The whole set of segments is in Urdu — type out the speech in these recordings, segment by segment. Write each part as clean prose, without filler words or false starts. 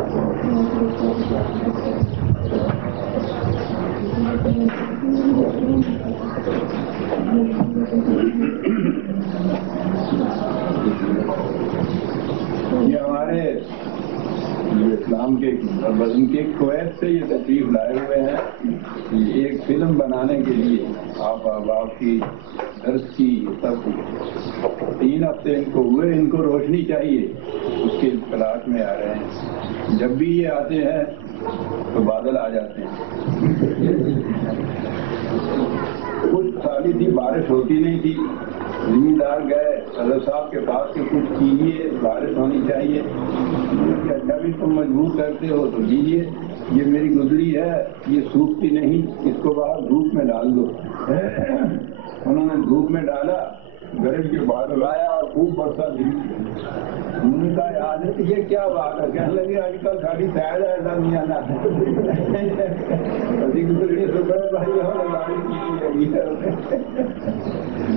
یہ ہمارے اسلام کے وزن کے کویت سے یہ تشریف لائے ہوئے ہیں ایک فلم بنانے کے لیے آپ احباب کی درس کی سب 3 ہفتے ان کو ہوئے، ان کو روشنی چاہیے، اس کے تلاش میں آ رہے ہیں۔ جب بھی یہ آتے ہیں تو بادل آ جاتے ہیں۔ کچھ سالی تھی، بارش ہوتی نہیں تھی، زمیندار گئے حضرت صاحب کے پاس کہ کچھ کیجیے، بارش ہونی چاہیے۔ اچھا بھی تم مجبور کرتے ہو تو کیجیے، یہ میری گزری ہے، یہ سوکھتی نہیں، اس کو باہر دھوپ میں ڈال دو۔ انہوں نے دھوپ میں ڈالا، گرج کے بادل آیا اور خوب برسا دی۔ انہوں نے کہا یاد ہے یہ کیا بات ہے؟ کہنے لگے آج کل ساری شاید ایسا نہیں آنا ہے۔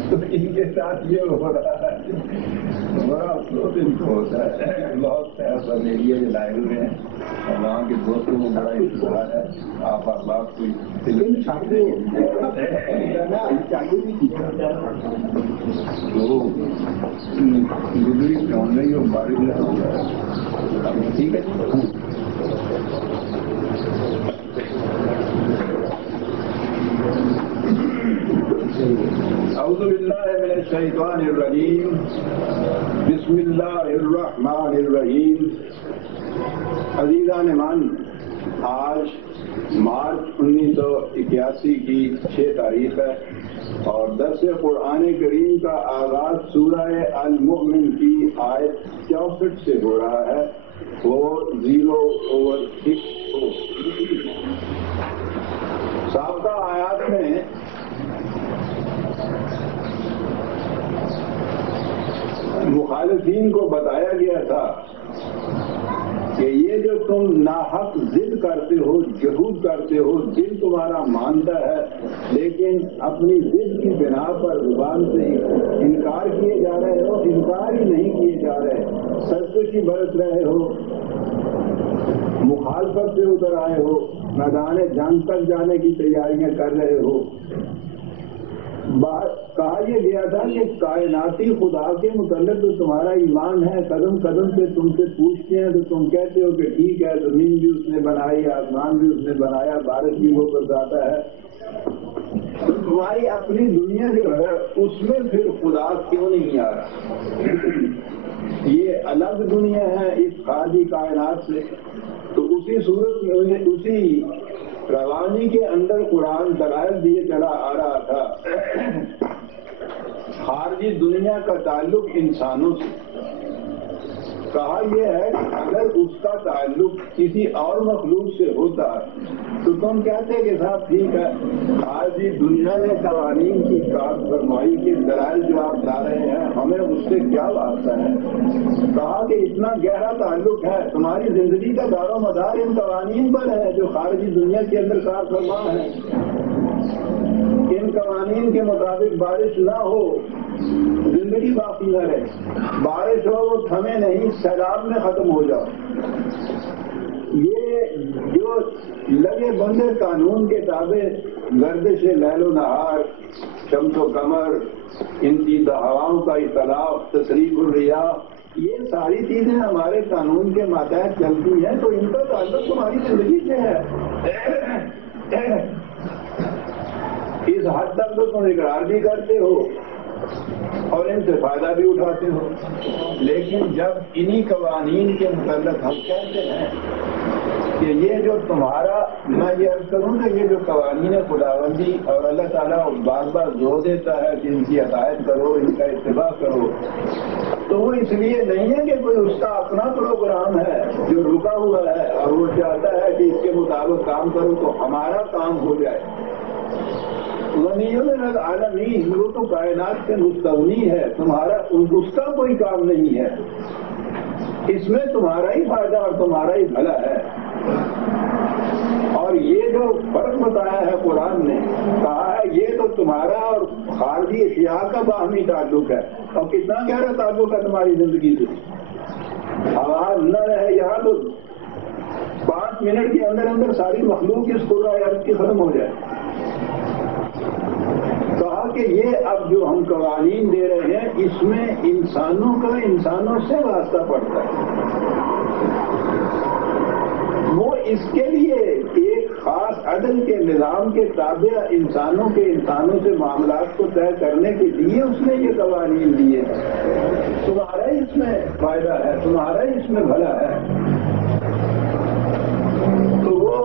تو ان کے ساتھ یہ ہو رہا ہے، بڑا افسوس ان کو ہوتا ہے۔ بہت ایسا میڈیا جو لائے ہوئے ہیں اور وہاں کے دوستوں کو بڑا انتظار ہے، آپ احباب کو گزری پہنچ رہی ہو بارش ٹھیک ہے۔ اعوذ باللہ من الشیطان الرجیم، بسم اللہ الرحمن الرحیم۔ عزیزان من، آج مارچ 1981 کی 6 تاریخ ہے اور درس قرآن کریم کا آغاز سورہ المؤمن کی آیت 64 سے ہو رہا ہے۔ وہ 0/6 سابقہ آیات میں مخالفین کو بتایا گیا تھا کہ یہ جو تم ناحق ضد کرتے ہو، جہود کرتے ہو، دل تمہارا مانتا ہے لیکن اپنی ضد کی بنا پر زبان سے انکار کیے جا رہے ہو، انکار ہی نہیں کیے جا رہے، سرکشی برت رہے ہو، مخالفت سے اتر آئے ہو، میدان جنگ تک جانے کی تیاریاں کر رہے ہو۔ کہا یہ گیا تھا کہ کائناتی خدا کے متعلق تو تمہارا ایمان ہے، قدم قدم سے تم سے پوچھتے ہیں تو تم کہتے ہو کہ ٹھیک ہے، زمین بھی اس نے بنائی، آسمان بھی اس نے بنایا، بارش بھی وہ برساتا ہے، تو تمہاری اپنی دنیا جو ہے اس میں پھر خدا کیوں نہیں آ رہا؟ یہ الگ دنیا ہے اس خارجی کائنات سے۔ تو اسی صورت میں اسی روانی کے اندر قرآن دلائل دیے چلا آ رہا تھا۔ خارجی دنیا کا تعلق انسانوں سے، کہا یہ ہے کہ اگر اس کا تعلق کسی اور مخلوق سے ہوتا تو تم کہتے کہ صاحب ٹھیک ہے، خارجی دنیا نے قوانین کی کار فرمائی کے دلائل جو آپ لا رہے ہیں ہمیں اس سے کیا واسطہ ہے؟ کہا کہ اتنا گہرا تعلق ہے، تمہاری زندگی کا دار و مدار ان قوانین پر ہے جو خارجی دنیا کے اندر کار فرما ہے۔ ان قوانین کے مطابق بارش نہ ہو، زندگی باقی نہ رہے، بارش ہو وہ تھمے نہیں، سیلاب میں ختم ہو جاؤ۔ یہ جو لگے بندے قانون کے تابع گردش لیل و نہار، شمس و قمر، ان کی ہواؤں کا اختلاف، تصریف الریاح، یہ ساری چیزیں ہمارے قانون کے ماتحت چلتی ہیں، تو ان کا تعلق تمہاری زندگی سے ہے۔ اس حد تک تو تم اقرار بھی کرتے ہو اور ان سے فائدہ بھی اٹھاتے ہو، لیکن جب انہی قوانین کے متعلق ہم کہتے ہیں کہ یہ جو تمہارا، میں یہ عرض کروں کہ یہ جو قوانین خداوندی اور اللہ تعالیٰ بار بار زور دیتا ہے کہ ان کی اطاعت کرو، ان کا اتباع کرو، تو وہ اس لیے نہیں ہے کہ کوئی اس کا اپنا پروگرام ہے جو رکا ہوا ہے اور وہ چاہتا ہے کہ اس کے مطابق کام کرو تو ہمارا کام ہو جائے۔ غنی العالمین، وہ تو کائنات سے مستغنی ہے، تمہارا اس کا کوئی کام نہیں ہے، اس میں تمہارا ہی فائدہ اور تمہارا ہی بھلا ہے۔ اور یہ جو فرق بتایا ہے قرآن نے، کہا ہے یہ تو تمہارا اور خارجی اشیاء کا باہمی تعلق ہے، اور کتنا گہرا تعلق ہے تمہاری زندگی سے۔ ہوا نہ رہے یہاں تو منٹ کے اندر اندر ساری مخلوق اس قرآن ارض کی ختم ہو جائے. کہا کہ یہ اب جو ہم قوانین دے رہے ہیں اس میں انسانوں کا انسانوں سے واسطہ پڑتا ہے. وہ اس کے لیے ایک خاص عدل کے نظام کے تابع انسانوں کے انسانوں سے معاملات کو طے کرنے کے لیے اس نے یہ قوانین دیے. تمہارا ہی اس میں فائدہ ہے, تمہارا ہی اس میں بھلا ہے. تو وہ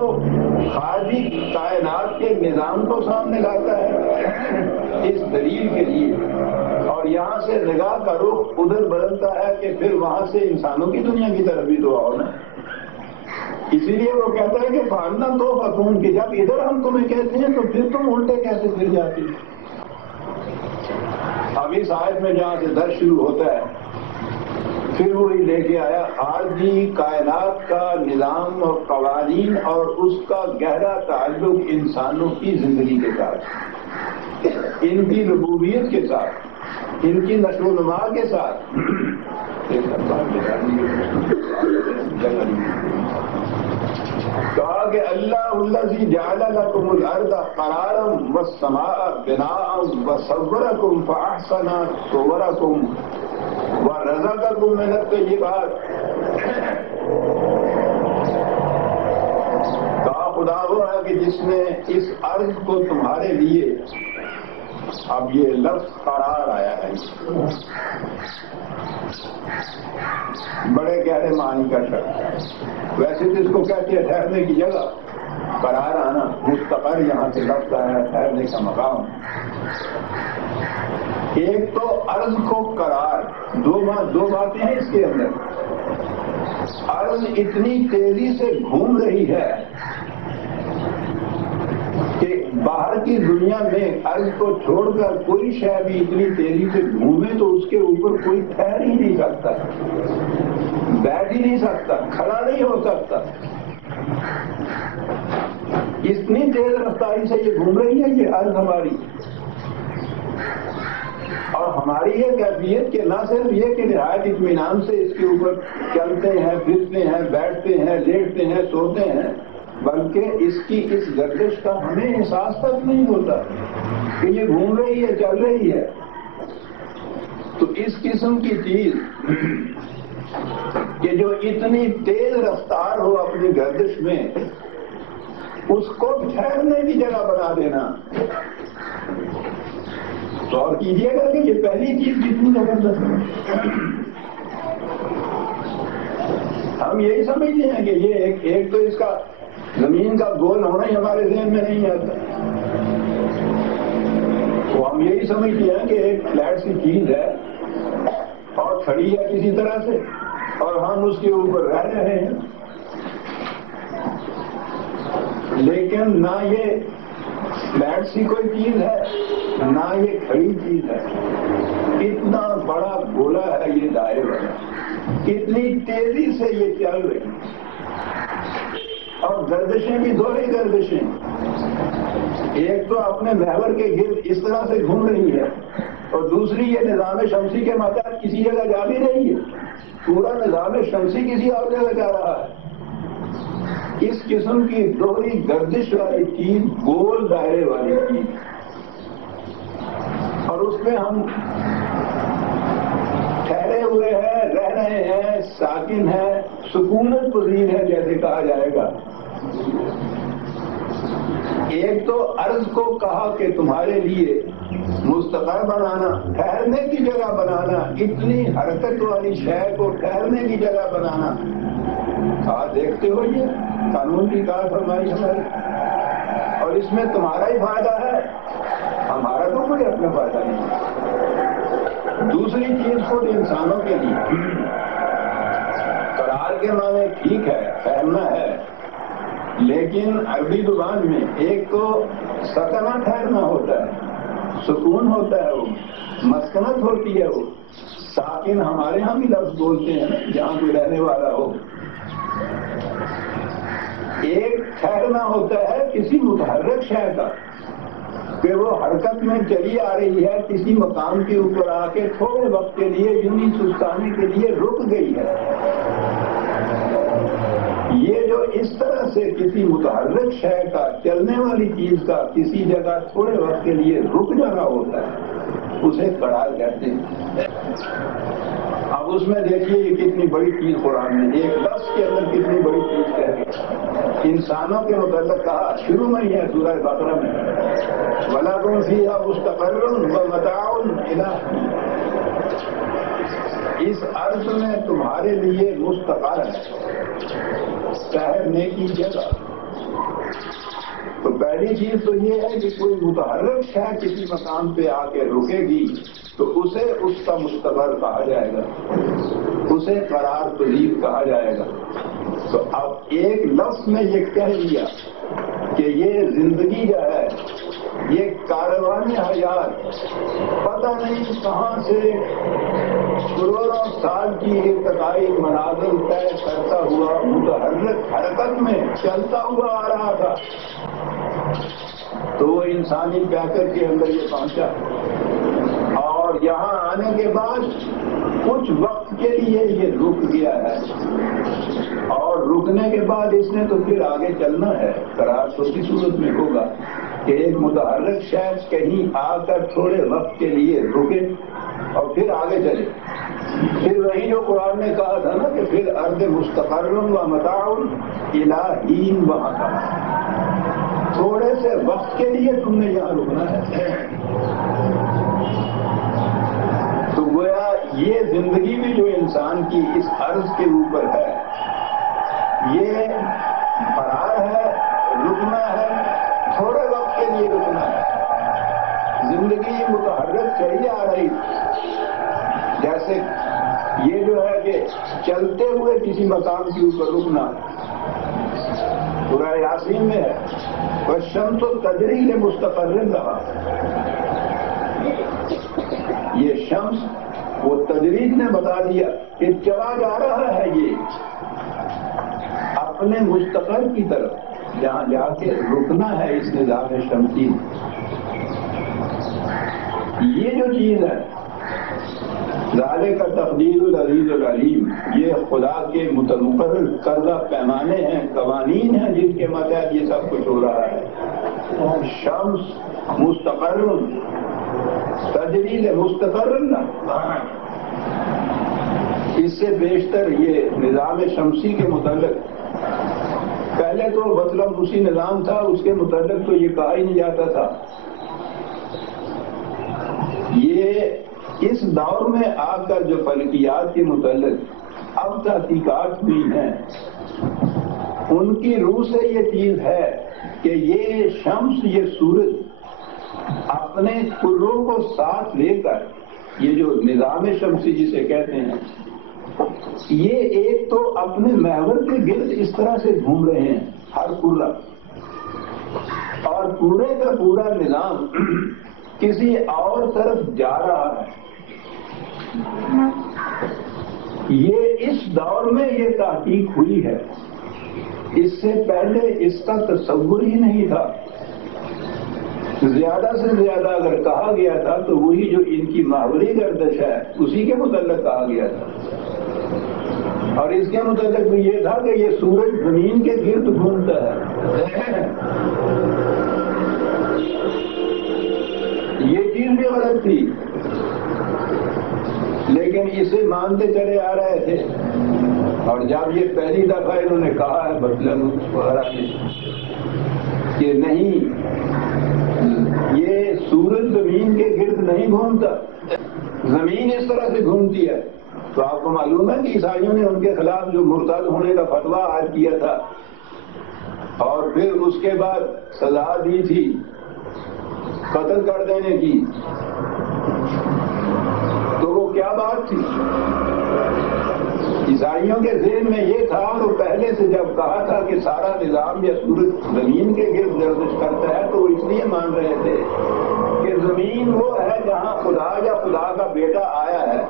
خارجی کائنات کے نظام کو سامنے لاتا ہے اس دلیل کے لیے, اور یہاں سے نگاہ کا رخ ادھر بدلتا ہے کہ پھر وہاں سے انسانوں کی دنیا کی طرف بھی تو آؤ نا. اسی لیے وہ کہتا ہے کہ بھاگنا تو فکون کہ جب ادھر ہم تمہیں کہتے ہیں تو پھر تم الٹے کیسے پھر جاتی. اب اس آیت میں جہاں سے درس شروع ہوتا ہے پھر وہی لے کے آیا خارجی کائنات کا نظام اور قوانین اور اس کا گہرا تعلق انسانوں کی زندگی کے ساتھ, ان کی ربوبیت کے ساتھ, ان کی نشو و نما کے ساتھ. کہا کہ اللہ الذی جعل لکم الارض قرارا والسماء بناء وصورکم فاحسن صورکم ورزقکم من الطیبات. کہا خدا وہ ہے کہ جس نے اس ارض کو تمہارے لیے, اب یہ لفظ قرار آیا ہے, بڑے گہرے معنی کا شخص. ویسے تو اس کو کہتے ہیں ٹھہرنے کی جگہ, قرار آنا, مستقر یہاں سے لفظ آیا ہے ٹھہرنے کا مقام. ایک تو ارض کو قرار, دو باتیں ہیں اس کے اندر. ارض اتنی تیزی سے گھوم رہی ہے کہ باہر کی دنیا میں ارض کو چھوڑ کر کوئی شے بھی اتنی تیزی سے گھومے تو اس کے اوپر کوئی ٹھہر ہی نہیں سکتا, بیٹھ ہی نہیں سکتا, کھڑا نہیں ہو سکتا. اتنی تیز رفتاری سے یہ گھوم رہی ہے یہ ارض ہماری. اور ہماری یہ کیفیت کہ نہ صرف یہ کہ نہایت اطمینان سے اس کے اوپر چلتے ہیں, پھرتے ہیں, بیٹھتے ہیں, لیٹتے ہیں, سوتے ہیں, بلکہ اس کی اس گردش کا ہمیں احساس تک نہیں ہوتا کہ یہ گھوم رہی ہے, چل رہی ہے. تو اس قسم کی چیز کہ جو اتنی تیز رفتار ہو اپنی گردش میں, اس کو ٹھہرنے کی جگہ بنا دینا. غور کیجیے گا کہ یہ پہلی چیز کتنی زبردست ہے. ہم یہی سمجھتے ہیں کہ یہ ایک تو اس کا زمین کا گول ہونا ہی ہمارے ذہن میں نہیں آتا. تو ہم یہی سمجھتے ہیں کہ ایک فلیٹ سی چیز ہے اور کھڑی ہے کسی طرح سے اور ہم اس کے اوپر رہ رہے ہیں. لیکن نہ یہ فلیٹ سی کوئی چیز ہے نہ یہ کھڑی چیز ہے. اتنا بڑا گولا ہے یہ دائرہ, کتنی تیزی سے یہ چل رہی اور گردشیں بھی دو ہی گردشیں. ایک تو اپنے محور کے گرد اس طرح سے گھوم رہی ہے اور دوسری یہ نظام شمسی کے ماتحت کسی جگہ جا بھی رہی ہے. پورا نظام شمسی کسی اور جگہ جا رہا ہے. اس قسم کی دوہری گردش والی چیز, گول دائرے والی چیز, اور اس میں ہم ٹھہرے ہوئے ہیں, رہ رہے ہیں, ساکن ہیں, سکونت پذیر ہے جیسے کہا جائے گا. ایک تو عرض کو کہا کہ تمہارے لیے مستقر بنانا, ٹھہرنے کی جگہ بنانا, اتنی حرکت والی شے کو ٹھہرنے کی جگہ بنانا. آج دیکھتے ہو یہ قانون کی کار فرمائی ہماری, اور اس میں تمہارا ہی فائدہ ہے, ہمارا تو کوئی اپنا فائدہ نہیں. دوسری چیز خود انسانوں کے لیے قرار کے معنی ٹھیک ہے, ٹھہرنا ہے, لیکن عربی زبان میں ایک تو سکنا ٹھہرنا ہوتا ہے, سکون ہوتا ہے, وہ مسکنت ہوتی ہے, وہ ساکن ہمارے ہاں بھی لفظ بولتے ہیں جہاں کوئی رہنے والا ہو. ایک ٹھہرنا ہوتا ہے کسی متحرک شے کا کہ وہ حرکت میں چلی آ رہی ہے, کسی مقام کے اوپر آ کے تھوڑے وقت کے لیے یوں ہی سستانے کے لیے رک گئی ہے. یہ جو اس طرح سے کسی متحرک شے کا، چلنے والی چیز کا کسی جگہ تھوڑے وقت کے لیے رک جانا ہوتا ہے، اسے قرار کہتے ہیں۔ اب اس میں دیکھیے یہ کتنی بڑی چیز قرآن نے ایک لفظ کے اندر کتنی بڑی چیز کہہ دی۔ انسانوں کے متعلق کہا، شروع میں ہی ہے سورہ بقرہ میں، وَلَكُمْ فِيهَا مُسْتَقَرٌّ وَمَتَاعٌ إِلَىٰ حِينٍ۔ اس ارض میں تمہارے لیے مستقر ہے، ٹھہرنے کی جگہ۔ تو پہلی چیز تو یہ ہے کہ کوئی متحرک شے کسی مقام پہ آ کے رکے گی تو اسے اس کا مستقر کہا جائے گا، اسے قرار پذیر کہا جائے گا۔ تو اب ایک لفظ میں یہ کہہ دیا کہ یہ زندگی جو ہے، یہ کاروان حیات پتہ نہیں کہاں سے کروڑوں سال کی ارتقائی منازل طے کرتا ہوا متحرک حرکت میں چلتا ہوا آ رہا تھا، تو وہ انسانی پیکر کے اندر یہ پہنچا، اور یہاں آنے کے بعد کچھ وقت کے لیے یہ رک گیا ہے، اور رکنے کے بعد اس نے تو پھر آگے چلنا ہے۔ قرار تو اسی صورت میں ہوگا کہ ایک متحرک شخص کہیں آ کر تھوڑے وقت کے لیے رکے اور پھر آگے چلے۔ پھر وہی جو قرآن نے کہا تھا نا کہ پھر ارض مستقر و متاع الی حین، وہاں کا تھوڑے سے وقت کے لیے تم نے یہاں رکنا ہے۔ تو گویا یہ زندگی بھی جو انسان کی اس عرض کے اوپر ہے، یہ قرار ہے، رکنا ہے، تھوڑے وقت کے لیے رکنا ہے۔ زندگی متحرک چلی آ رہی، جیسے یہ جو ہے کہ چلتے ہوئے کسی مقام کے اوپر رکنا، سورہ یاسین میں ہے وَالشَّمْسُ تَجْرِی لِمُسْتَقَرٍّ لَہَا۔ یہ شمس وہ تجرید نے بتا دیا کہ چلا جا رہا ہے یہ اپنے مستقر کی طرف، جہاں جا کے رکنا ہے اس نظام شمسی۔ یہ جو چیز ہے ذالک تقدیر العزیز العلیم، یہ خدا کے متقرر کردہ پیمانے ہیں، قوانین ہیں جن کے متحد یہ سب کچھ ہو رہا ہے۔ شمس مستقر تجریل مستقر، اس سے بیشتر یہ نظام شمسی کے متعلق، پہلے تو مطلب اسی نظام تھا، اس کے متعلق تو یہ کہا ہی نہیں جاتا تھا۔ یہ اس دور میں آ کر جو فلکیات کے متعلق اب تحقیقات ہوئی ہیں، ان کی روح سے یہ چیز ہے کہ یہ شمس، یہ سورج اپنے کروں کو ساتھ لے کر، یہ جو نظام شمسی جسے کہتے ہیں، یہ ایک تو اپنے محور کے گرد اس طرح سے گھوم رہے ہیں ہر کرہ، اور پورے کا پورا نظام کسی اور طرف جا رہا ہے۔ یہ اس دور میں یہ تحقیق ہوئی ہے، اس سے پہلے اس کا تصور ہی نہیں تھا۔ زیادہ سے زیادہ اگر کہا گیا تھا تو وہی جو ان کی محوری گردش ہے اسی کے متعلق کہا گیا تھا، اور اس کے متعلق بھی یہ تھا کہ یہ سورج زمین کے گرد گھومتا ہے۔ یہ چیز بھی غلط تھی، لیکن اسے مانتے چلے آ رہے تھے، اور جب یہ پہلی دفعہ انہوں نے کہا ہے مطلب وغیرہ کہ نہیں، یہ سورج زمین کے گرد نہیں گھومتا، زمین اس طرح سے گھومتی ہے، تو آپ کو معلوم ہے کہ عیسائیوں نے ان کے خلاف جو مرتد ہونے کا فتویٰ عائد کیا تھا اور پھر اس کے بعد سزا دی تھی قتل کر دینے کی، تو وہ کیا بات تھی؟ عیسائیوں کے ذہن میں یہ تھا، اور پہلے سے جب کہا تھا کہ سارا نظام یا سورج زمین کے گرد گردش کرتا ہے، تو وہ اس لیے مان رہے تھے کہ زمین وہ ہے جہاں خدا یا خدا کا بیٹا آیا ہے،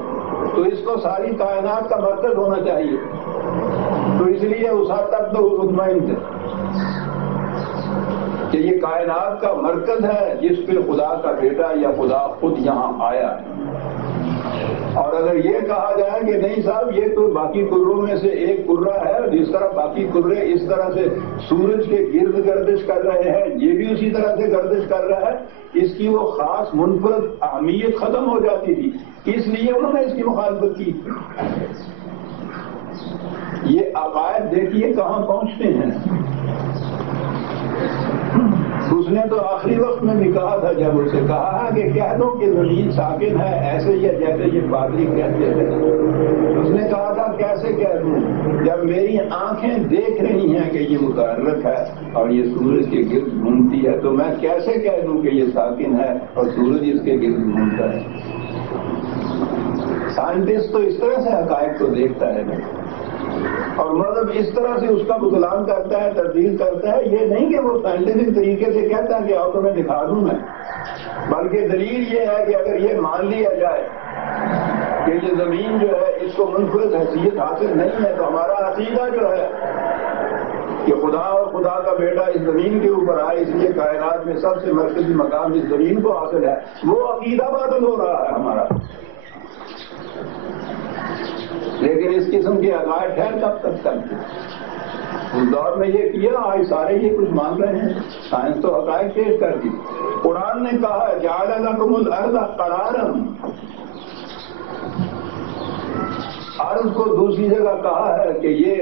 تو اس کو ساری کائنات کا مرکز ہونا چاہیے، تو اس لیے اس حد تک تو مطمئن تھے کہ یہ کائنات کا مرکز ہے جس پہ خدا کا بیٹا یا خدا خود یہاں آیا ہے۔ اور اگر یہ کہا جائے کہ نہیں صاحب یہ تو باقی کروں میں سے ایک کرہ ہے جس طرح باقی قرے اس طرح سے سورج کے گرد گردش کر رہے ہیں، یہ بھی اسی طرح سے گردش کر رہا ہے، اس کی وہ خاص منفرد اہمیت ختم ہو جاتی تھی، اس لیے انہوں نے اس کی مخالفت کی۔ یہ عقائد دیکھیے کہاں پہنچتے ہیں۔ اس نے تو آخری وقت میں بھی کہا تھا، جب اسے کہا ہے کہ کہہ دو کہ زمین ساکن ہے، ایسے ہی جیسے یہ پادری کہتے تھے، اس نے کہا تھا کیسے کہہ دوں جب میری آنکھیں دیکھ رہی ہیں کہ یہ متحرک ہے اور یہ سورج کے گرد گھومتی ہے، تو میں کیسے کہہ دوں کہ یہ ساکن ہے اور سورج اس کے گرد گھومتا ہے۔ سائنٹسٹ تو اس طرح سے حقائق کو دیکھتا ہے اور مذہب اس طرح سے اس کا بطلان کرتا ہے، تبدیل کرتا ہے۔ یہ نہیں کہ وہ سائنٹیفک طریقے سے کہتا ہے کہ آؤ تو میں دکھا دوں میں، بلکہ دلیل یہ ہے کہ اگر یہ مان لیا جائے کہ یہ زمین جو ہے اس کو منفرد حیثیت حاصل نہیں ہے، تو ہمارا عقیدہ جو ہے کہ خدا اور خدا کا بیٹا اس زمین کے اوپر آئے، اس لیے کائنات میں سب سے مرکزی مقام اس زمین کو حاصل ہے، وہ عقیدہ باطل ہو رہا ہے ہمارا۔ لیکن اس قسم کے عقائد ٹھہر کب تک کرتے؟ اس دور میں یہ کیا، آج سارے یہ کچھ مان رہے ہیں، سائنس تو حقائق پیش کر دی۔ قرآن نے کہا جعل لکم الارض قرارا، ارض کو دوسری جگہ کہا ہے کہ یہ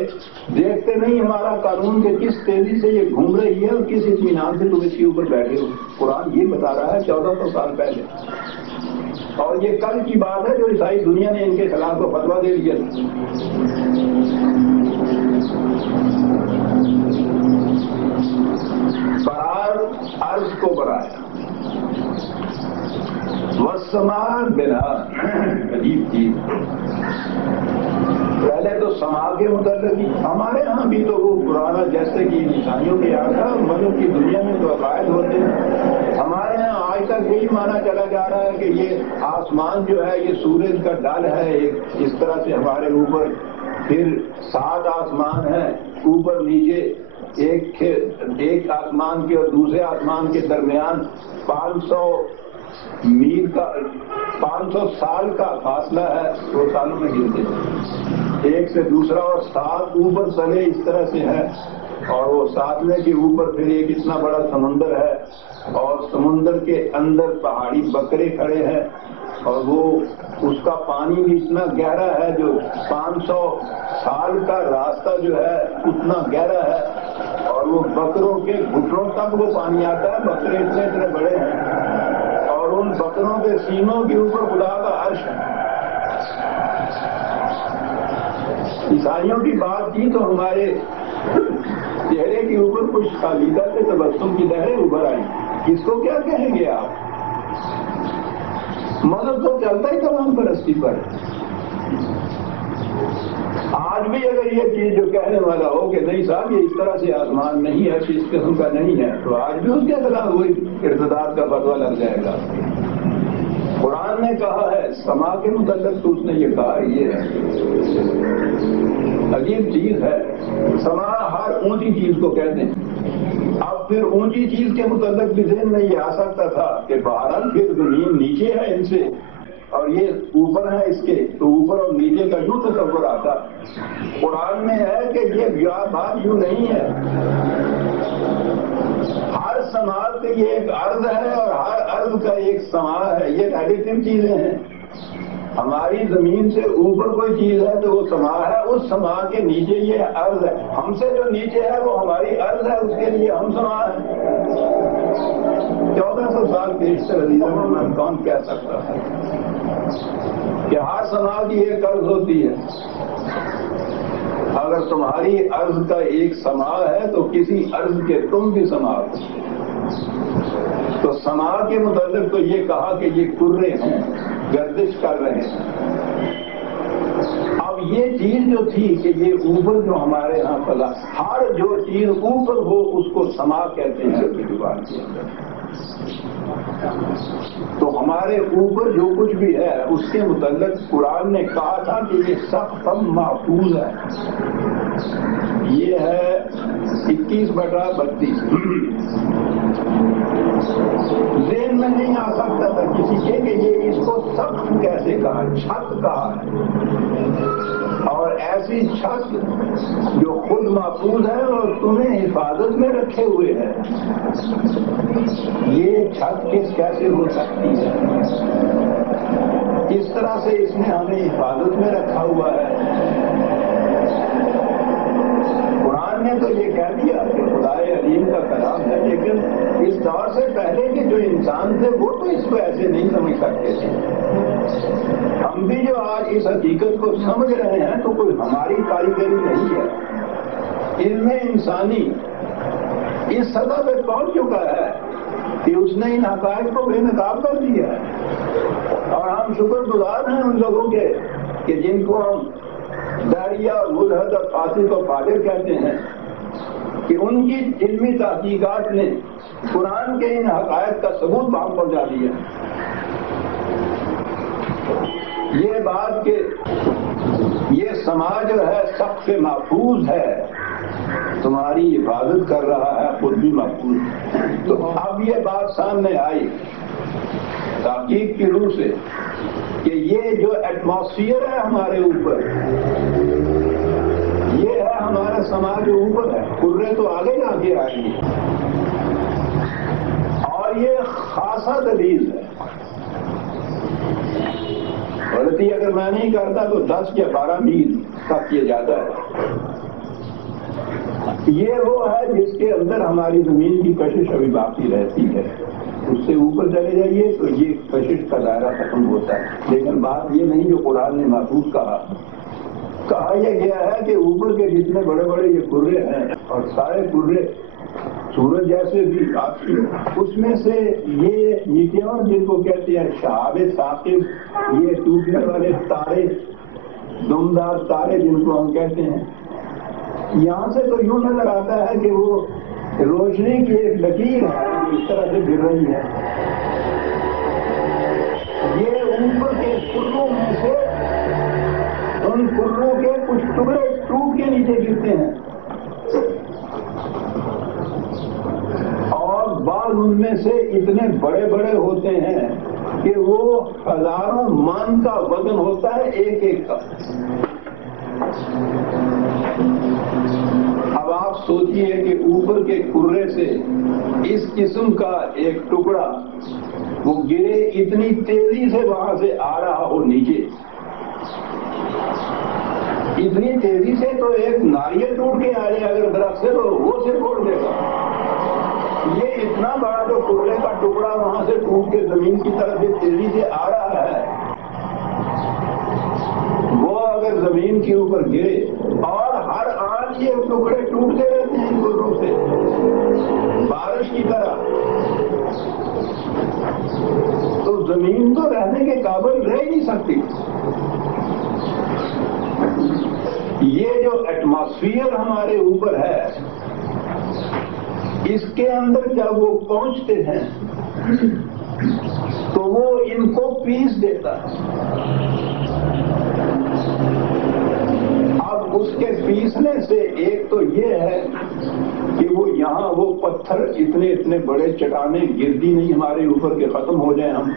دیکھتے نہیں ہمارا قانون کہ کس تیزی سے یہ گھوم رہی ہے اور کس اطمینان سے تم اس کے اوپر بیٹھے ہو۔ قرآن یہ بتا رہا ہے 1400 سال پہلے، اور یہ کل کی بات ہے جو عیسائی دنیا نے ان کے خلاف کو فتویٰ دے دیا۔ قرار عرض کو بنایا، والسماء بنا، عجیب چیز۔ پہلے تو سما کے متعلق ہمارے ہاں بھی تو وہ پرانا جیسے کہ نشانیوں کے آتا مطلب کی دنیا میں تو عقائد ہوتے ہیں، ہمارے ہاں آج تک یہی مانا چلا جا رہا ہے کہ یہ آسمان جو ہے یہ سورج کا ڈل ہے، ایک اس طرح سے ہمارے اوپر، پھر 7 آسمان ہیں اوپر نیچے، ایک آسمان کے اور دوسرے آسمان کے درمیان 500 میل کا 500 سال کا فاصلہ ہے، 2 سالوں میں گرتے ہیں ایک سے دوسرا، اور 7 اوپر تلے اس طرح سے ہے، اور وہ 7ویں کے اوپر پھر ایک اتنا بڑا سمندر ہے، اور سمندر کے اندر پہاڑی بکرے کھڑے ہیں، اور وہ اس کا پانی بھی اتنا گہرا ہے جو 500 سال کا راستہ جو ہے اتنا گہرا ہے، اور وہ بکروں کے گھٹنوں تک وہ پانی آتا ہے، بکرے اتنے بڑے ہیں، اور ان بکروں کے سینوں کے اوپر خدا کا عرش ہے۔ عیسائیوں کی بات کی تو ہمارے چہرے کے اوپر کچھ خالیدہ سے تبسم کی لہریں ابھر آئی، اس کو کیا کہیں گے آپ؟ مذہب تو چلتا ہی تمام پرستی پر۔ آج بھی اگر یہ چیز جو کہنے والا ہو کہ نہیں صاحب یہ اس طرح سے آسمان نہیں ہے، اس قسم کا نہیں ہے، تو آج بھی اس کے خلاف وہی ارتداد کا فتویٰ لگ جائے گا۔ قرآن نے کہا ہے سما کے متعلق تو اس نے یہ کہا، یہ ہے عجیب چیز ہے، سما ہر اونچی چیز کو کہتے ہیں۔ اب پھر اونچی چیز کے متعلق بھی ذہن میں یہ آ سکتا تھا کہ بہرحال پھر زمین نیچے ہے ان سے اور یہ اوپر ہے اس کے، تو اوپر اور نیچے کا یوں تصور آتا۔ قرآن میں ہے کہ یہ بات یوں نہیں ہے، ہر سما سے یہ ایک عرض ہے اور ہر عرض کا ایک سما ہے، یہ ایڈیٹو چیزیں ہیں۔ ہماری زمین سے اوپر کوئی چیز ہے تو وہ سما ہے، اس سما کے نیچے یہ عرض ہے، ہم سے جو نیچے ہے وہ ہماری عرض ہے، اس کے لیے ہم سما ہے۔ 1400 سال کے اس طرح میں کون کہہ سکتا ہے کہ ہر سما کی ایک عرض ہوتی ہے؟ اگر تمہاری عرض کا ایک سما ہے تو کسی عرض کے تم بھی سما ہو۔ تو سما کے متعلق تو یہ کہا کہ یہ کرے ہیں، گردش کر رہے ہیں۔ اب یہ چیز جو تھی کہ یہ اوپر جو ہمارے ہاں فضا، ہر جو چیز اوپر ہو اس کو سما کہتے ہیں عربی زبان کے اندر۔ تو ہمارے اوپر جو کچھ بھی ہے اس کے متعلق قرآن نے کہا تھا کہ یہ سب محفوظ ہے۔ یہ ہے 21/32۔ ذہن میں نہیں آ سکتا تھا کسی کے کہ یہ اس کو سخت کیسے کہا، چھت کہا ہے، اور ایسی چھت جو خود محفوظ ہے اور تمہیں حفاظت میں رکھے ہوئے ہے. یہ چھت کیسے ہو سکتی ہے؟ کس طرح سے اس نے ہمیں حفاظت میں رکھا ہوا ہے؟ قرآن نے تو یہ کہہ دیا کہ خدائے علیم کا کلام ہے، لیکن اس دور سے پہلے کے جو انسان تھے وہ تو اس کو ایسے نہیں سمجھ سکتے تھے. ہم بھی جو آج اس حقیقت کو سمجھ رہے ہیں تو کوئی ہماری کاریگری نہیں ہے. علم انسانی اس سطح پہ پہنچ چکا ہے کہ اس نے ان حقائق کو بے نقاب کر دیا ہے. اور ہم شکر گزار ہیں ان لوگوں کے کہ جن کو ہم داریہ اور ملحد اور فاسق و فاجر کہتے ہیں، کہ ان کی علمی تحقیقات نے قرآن کے ان حقائق کا ثبوت ہم پہنچا دیا. یہ بات کہ یہ سماج جو ہے سقف محفوظ ہے، تمہاری حفاظت کر رہا ہے، خود بھی محفوظ. تو اب یہ بات سامنے آئی تحقیق کی روح سے کہ یہ جو ایٹماسفیئر ہے ہمارے اوپر، یہ ہے ہمارا سماج جو اوپر ہے. کرے تو آگے جا کے آئیں گے اور یہ خاصا دلیل ہے. غلطی اگر میں نہیں کرتا تو 10 یا 12 میل تک یہ جاتا ہے. یہ وہ ہے جس کے اندر ہماری زمین کی کشش ابھی باقی رہتی ہے. اس سے اوپر چلے جائیے تو یہ کشش کا دائرہ ختم ہوتا ہے. لیکن بات یہ نہیں جو قرآن نے محفوظ کہا یہ گیا ہے کہ اوپر کے جتنے بڑے بڑے یہ کرے ہیں اور سارے کرے سورج جیسے بھی آتی، اس میں سے یہ میٹیور جن کو کہتے ہیں شہاب ثاقب، یہ ٹوٹنے والے تارے، دمدار تارے جن کو ہم کہتے ہیں، یہاں سے تو یوں نظر آتا ہے کہ وہ روشنی کی ایک لکیر ہے جو اس طرح سے گر رہی ہے. یہ اوپر کے کروں میں سے ان کروں کے کچھ ٹکڑے ٹوٹ کے نیچے گرتے ہیں اور بعض ان میں سے اتنے بڑے بڑے ہوتے ہیں کہ وہ ہزاروں من کا وزن ہوتا ہے ایک ایک کا. اب آپ سوچئے کہ اوپر کے کرے سے اس قسم کا ایک ٹکڑا وہ گرے اتنی تیزی سے وہاں سے آ رہا ہو نیچے، اتنی تیزی سے تو ایک ناریل ٹوٹ کے آ جائے اگر درخت سے تو وہ سے توڑ دے گا. یہ اتنا بڑا جو کرے کا ٹکڑا وہاں سے ٹوٹ کے زمین کی طرف سے تیزی سے آ رہا ہے، وہ اگر زمین کے اوپر گرے اور ہر آج یہ ٹکڑے ٹوٹتے رہتے ہیں ان کروں سے بارش کی طرح، تو زمین تو رہنے کے قابل رہ نہیں سکتی. یہ جو ایٹماسفیئر ہمارے اوپر ہے اس کے اندر جب وہ پہنچتے ہیں تو وہ ان کو پیس دیتا ہے. اب اس کے پیسنے سے ایک تو یہ ہے کہ وہ یہاں وہ پتھر اتنے بڑے چٹانیں گرتی نہیں ہمارے اوپر کے ختم ہو جائیں ہم،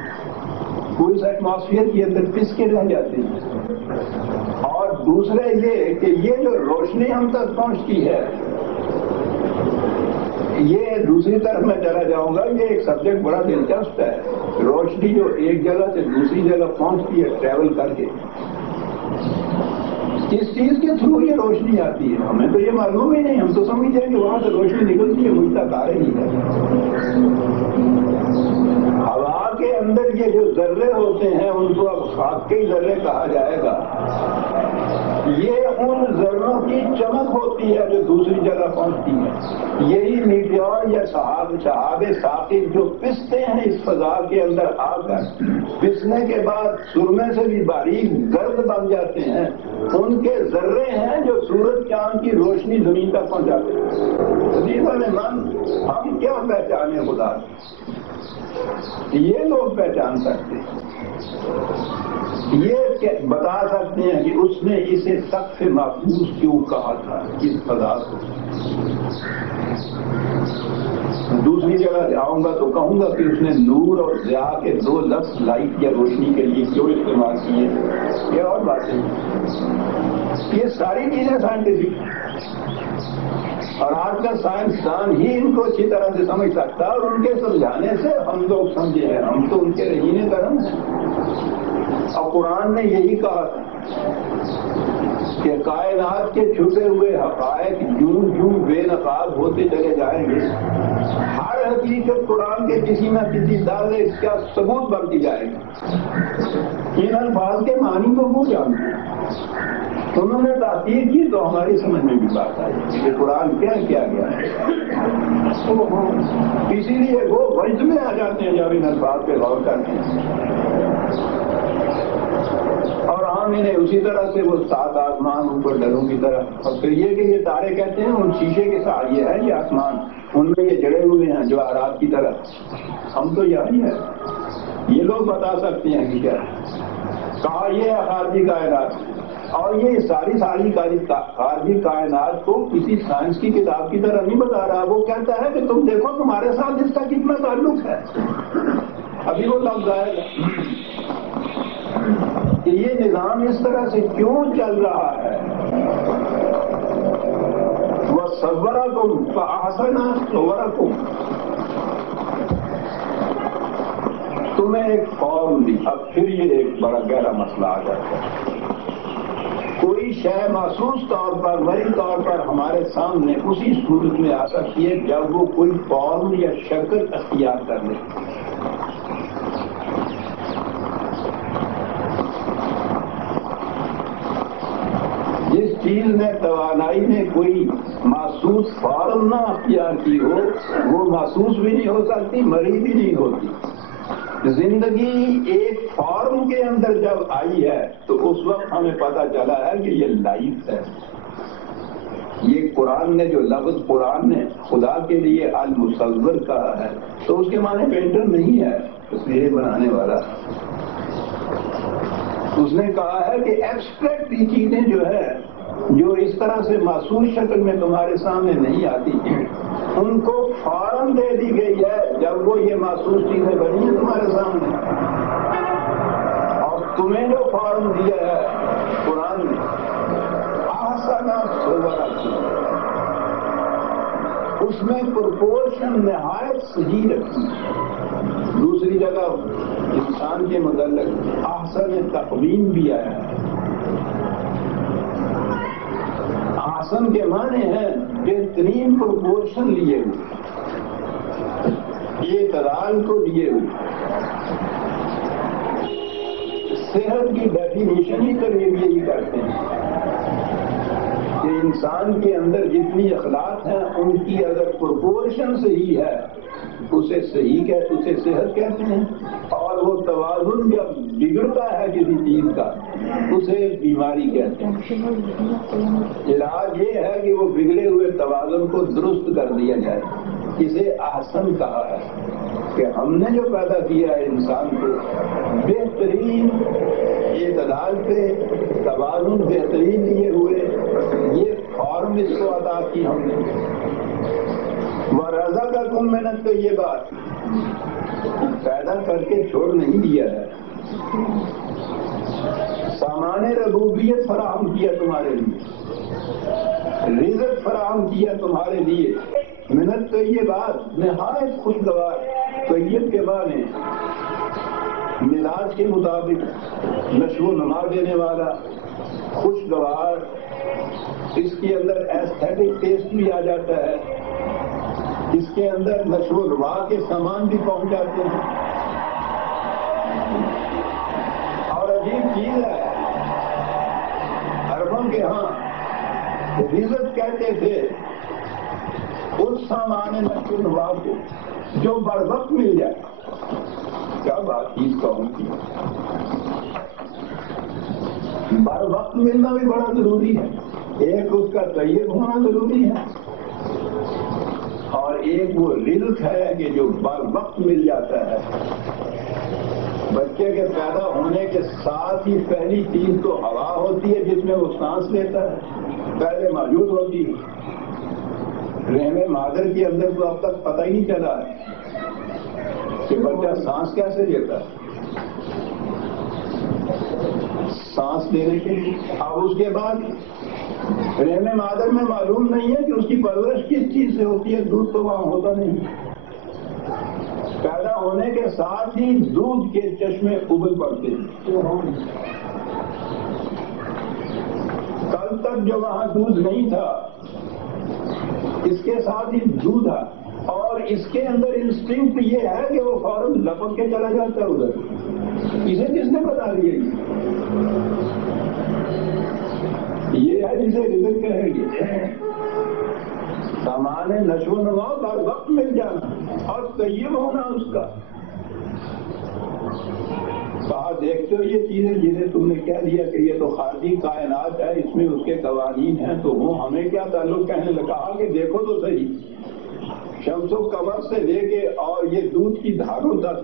وہ اس ایٹماسفیئر کے اندر پس کے رہ جاتے ہیں. اور دوسرے یہ کہ یہ جو روشنی ہم تک پہنچتی ہے، یہ دوسری طرف میں چلا جاؤں گا، یہ ایک سبجیکٹ بڑا دلچسپ ہے. روشنی جو ایک جگہ سے دوسری جگہ پہنچتی ہے ٹریول کر کے، کس چیز کے تھرو یہ روشنی آتی ہے ہمیں تو یہ معلوم ہی نہیں. ہم تو سمجھتے ہیں کہ وہاں سے روشنی نکلتی ہے مجھ تک آ رہی ہے. ہوا کے اندر یہ جو ذرے ہوتے ہیں ان کو اب خاکی ذرے کہا جائے گا. یہ ان ذروں کی چمک ہوتی ہے جو دوسری جگہ پہنچتی ہے. یہی میٹیور یا شہاب ثاقب جو پستے ہیں اس فضا کے اندر آ کر، پسنے کے بعد سرمے سے بھی باریک گرد بن جاتے ہیں، ان کے ذرے ہیں جو سورج چاند کی روشنی زمین تک پہنچاتے ہیں. عزیزان من، ہم کیا پہچانے خدا؟ یہ لوگ پہچان سکتے ہیں، یہ بتا سکتے ہیں کہ اس نے اسے سقف محفوظ کیوں کہا تھا اس فضا کو. دوسری جگہ جاؤں گا تو کہوں گا کہ اس نے نور اور ضیاء کے 2 لفظ لائٹ یا روشنی کے لیے کیوں استعمال کیے. یہ اور باتیں، یہ ساری چیزیں سائنٹیفک ہیں. اور آج کا سائنسدان ہی ان کو اچھی طرح سے سمجھ سکتا ہے، اور ان کے سمجھانے سے ہم لوگ سمجھے ہیں، ہم تو ان کے رہینے کرم ہیں۔ اور قرآن نے یہی کہا کہ کائنات کے چھپے ہوئے حقائق یوں یوں بے نقاب ہوتے چلے جائیں گے، ہر حقیقت قرآن کے کسی نہ کسی دعوے کا ثبوت بنتی جائے گی۔ ان الفاظ کے معنی کو وہ جانتے ہیں، انہوں نے تحقیق کی تو ہماری سمجھ میں بھی بات آئی کہ قرآن کیا کیا گیا ہے۔ اسی لیے وہ وجد میں آ جاتے ہیں جب ان الفاظ پہ غور کرتے ہیں، اور ہم انہیں اسی طرح سے وہ 7 آسمان اوپر ڈلوں کی طرح، اور پھر یہ کہ یہ تارے کہتے ہیں ان شیشے کے ساتھ یہ ہے یہ آسمان، ان میں یہ جڑے ہوئے ہیں جو آرات کی طرح، ہم تو یہی ہے، یہ لوگ بتا سکتے ہیں کہ کیا ہے۔ کہا یہ ہے خارجی کائنات، اور یہ ساری خارجی کائنات کو کسی سائنس کی کتاب کی طرح نہیں بتا رہا، وہ کہتا ہے کہ تم دیکھو تمہارے ساتھ اس کا کتنا تعلق ہے۔ ابھی وہ لفظ آئے گا کہ یہ نظام اس طرح سے کیوں چل رہا ہے۔ وَصَوَّرَكُمْ فَأَحْسَنَ صُوَرَكُمْ، تمہیں ایک فارم دی۔ اب پھر یہ ایک بڑا گہرا مسئلہ آ جاتا ہے، کوئی شے محسوس طور پر وہی طور پر ہمارے سامنے اسی صورت میں آ سکتی ہے جب وہ کوئی فارم یا شکل اختیار کر لے۔ جس چیز میں توانائی نے کوئی محسوس فارم نہ اختیار کی ہو وہ محسوس بھی نہیں ہو سکتی، مری بھی نہیں ہوتی۔ زندگی ایک فارم کے اندر جب آئی ہے تو اس وقت ہمیں پتہ چلا ہے کہ یہ لائف ہے۔ یہ قرآن نے جو لفظ قرآن نے خدا کے لیے المصور کہا ہے تو اس کے معنی پینٹر نہیں ہے، تصویریں بنانے والا۔ اس نے کہا ہے کہ ایبسٹریکٹ چیزیں جو ہے جو اس طرح سے محسوس شکل میں تمہارے سامنے نہیں آتی، ان کو فارم دے دی گئی ہے جب وہ یہ محسوس چیزیں بنی ہیں تمہارے سامنے۔ اور تمہیں جو فارم دیا ہے قرآن نے، احسن صورکم، اس میں پرپورشن نہایت صحیح رکھی۔ دوسری جگہ انسان کے متعلق احسن تقویم بھی آیا ہے۔ احسن کے معنی ہیں بہترین پرپورشن لیے ہوئے، اعتدال کو لیے ہوئے۔ صحت کی ڈیفینیشن ہی قریب یہی کرتے ہیں کہ انسان کے اندر جتنی اخلاق ہیں ان کی اگر پرپورشن صحیح ہے اسے صحت کہتے ہیں، اور وہ توازن جب بگڑتا ہے کسی چیز کا اسے بیماری کہتے ہیں۔ علاج یہ ہے کہ وہ بگڑے ہوئے توازن کو درست کر دیا جائے، اسے احسن کہا ہے کہ ہم نے جو پیدا کیا ہے انسان کو بہترین اعتدال پہ توازن بہترین لیے ہوئے، یہ فارم اس کو عطا کی ہم نے۔ وَرَزَقَكُم مِّنَ الطَّيِّبَاتِ، پیدا کر کے چھوڑ نہیں دیا ہے، سامان ربوبیت فراہم کیا تمہارے لیے، رزق فراہم کیا تمہارے لیے، من الطیبات نہایت خوشگوار، طیب کے معنی مزاج کے مطابق نشو و نما دینے والا، خوشگوار، اس کے اندر ایستھیٹک ٹیسٹ بھی آ جاتا ہے، اس کے اندر نشو و نما کے سامان بھی پہنچ جاتے ہیں۔ اور عجیب چیز ہے، عربوں کے ہاں رزق کہتے تھے اس سامان نشو و نما کو جو بر وقت مل جائے۔ کیا بات چیز کہوں کی، بر وقت ملنا بھی بڑا ضروری ہے، ایک اس کا طیب ہونا ضروری ہے، اور ایک وہ رزق ہے کہ جو بر وقت مل جاتا ہے۔ بچے کے پیدا ہونے کے ساتھ ہی پہلی چیز تو ہوا ہوتی ہے جس میں وہ سانس لیتا ہے، پہلے موجود ہوتی ہے۔ رحم مادر کے اندر تو اب تک پتہ ہی نہیں چلا ہے کہ بچہ سانس کیسے لیتا ہے۔ سانس لینے کے لیے. اب اس کے بعد رحم مادر میں معلوم نہیں ہے کہ اس کی پرورش کس چیز سے ہوتی ہے. دودھ تو وہاں ہوتا نہیں. پیدا ہونے کے ساتھ ہی دودھ کے چشمے ابل پڑتے ہیں. کل تک جو وہاں دودھ نہیں تھا اس کے ساتھ ہی دودھ ہے، اور اس کے اندر انسٹنکٹ یہ ہے کہ وہ فوراً لپک کے چلا جاتا ہے ادھر. اسے کس نے بتا دیا؟ یہ ہے جسے رزق کہیں گے. سامان نشو و نما ہر وقت مل جانا اور طیب ہونا اس کا. کہا دیکھتے ہو یہ چیزیں جنہیں تم نے کہہ دیا کہ یہ تو خارجی کائنات ہے، اس میں اس کے قوانین ہیں، تو وہ ہمیں کیا تعلق کہنے لگا کہ دیکھو تو صحیح، شمس و قمر سے لے کے اور یہ دودھ کی دھاروں تک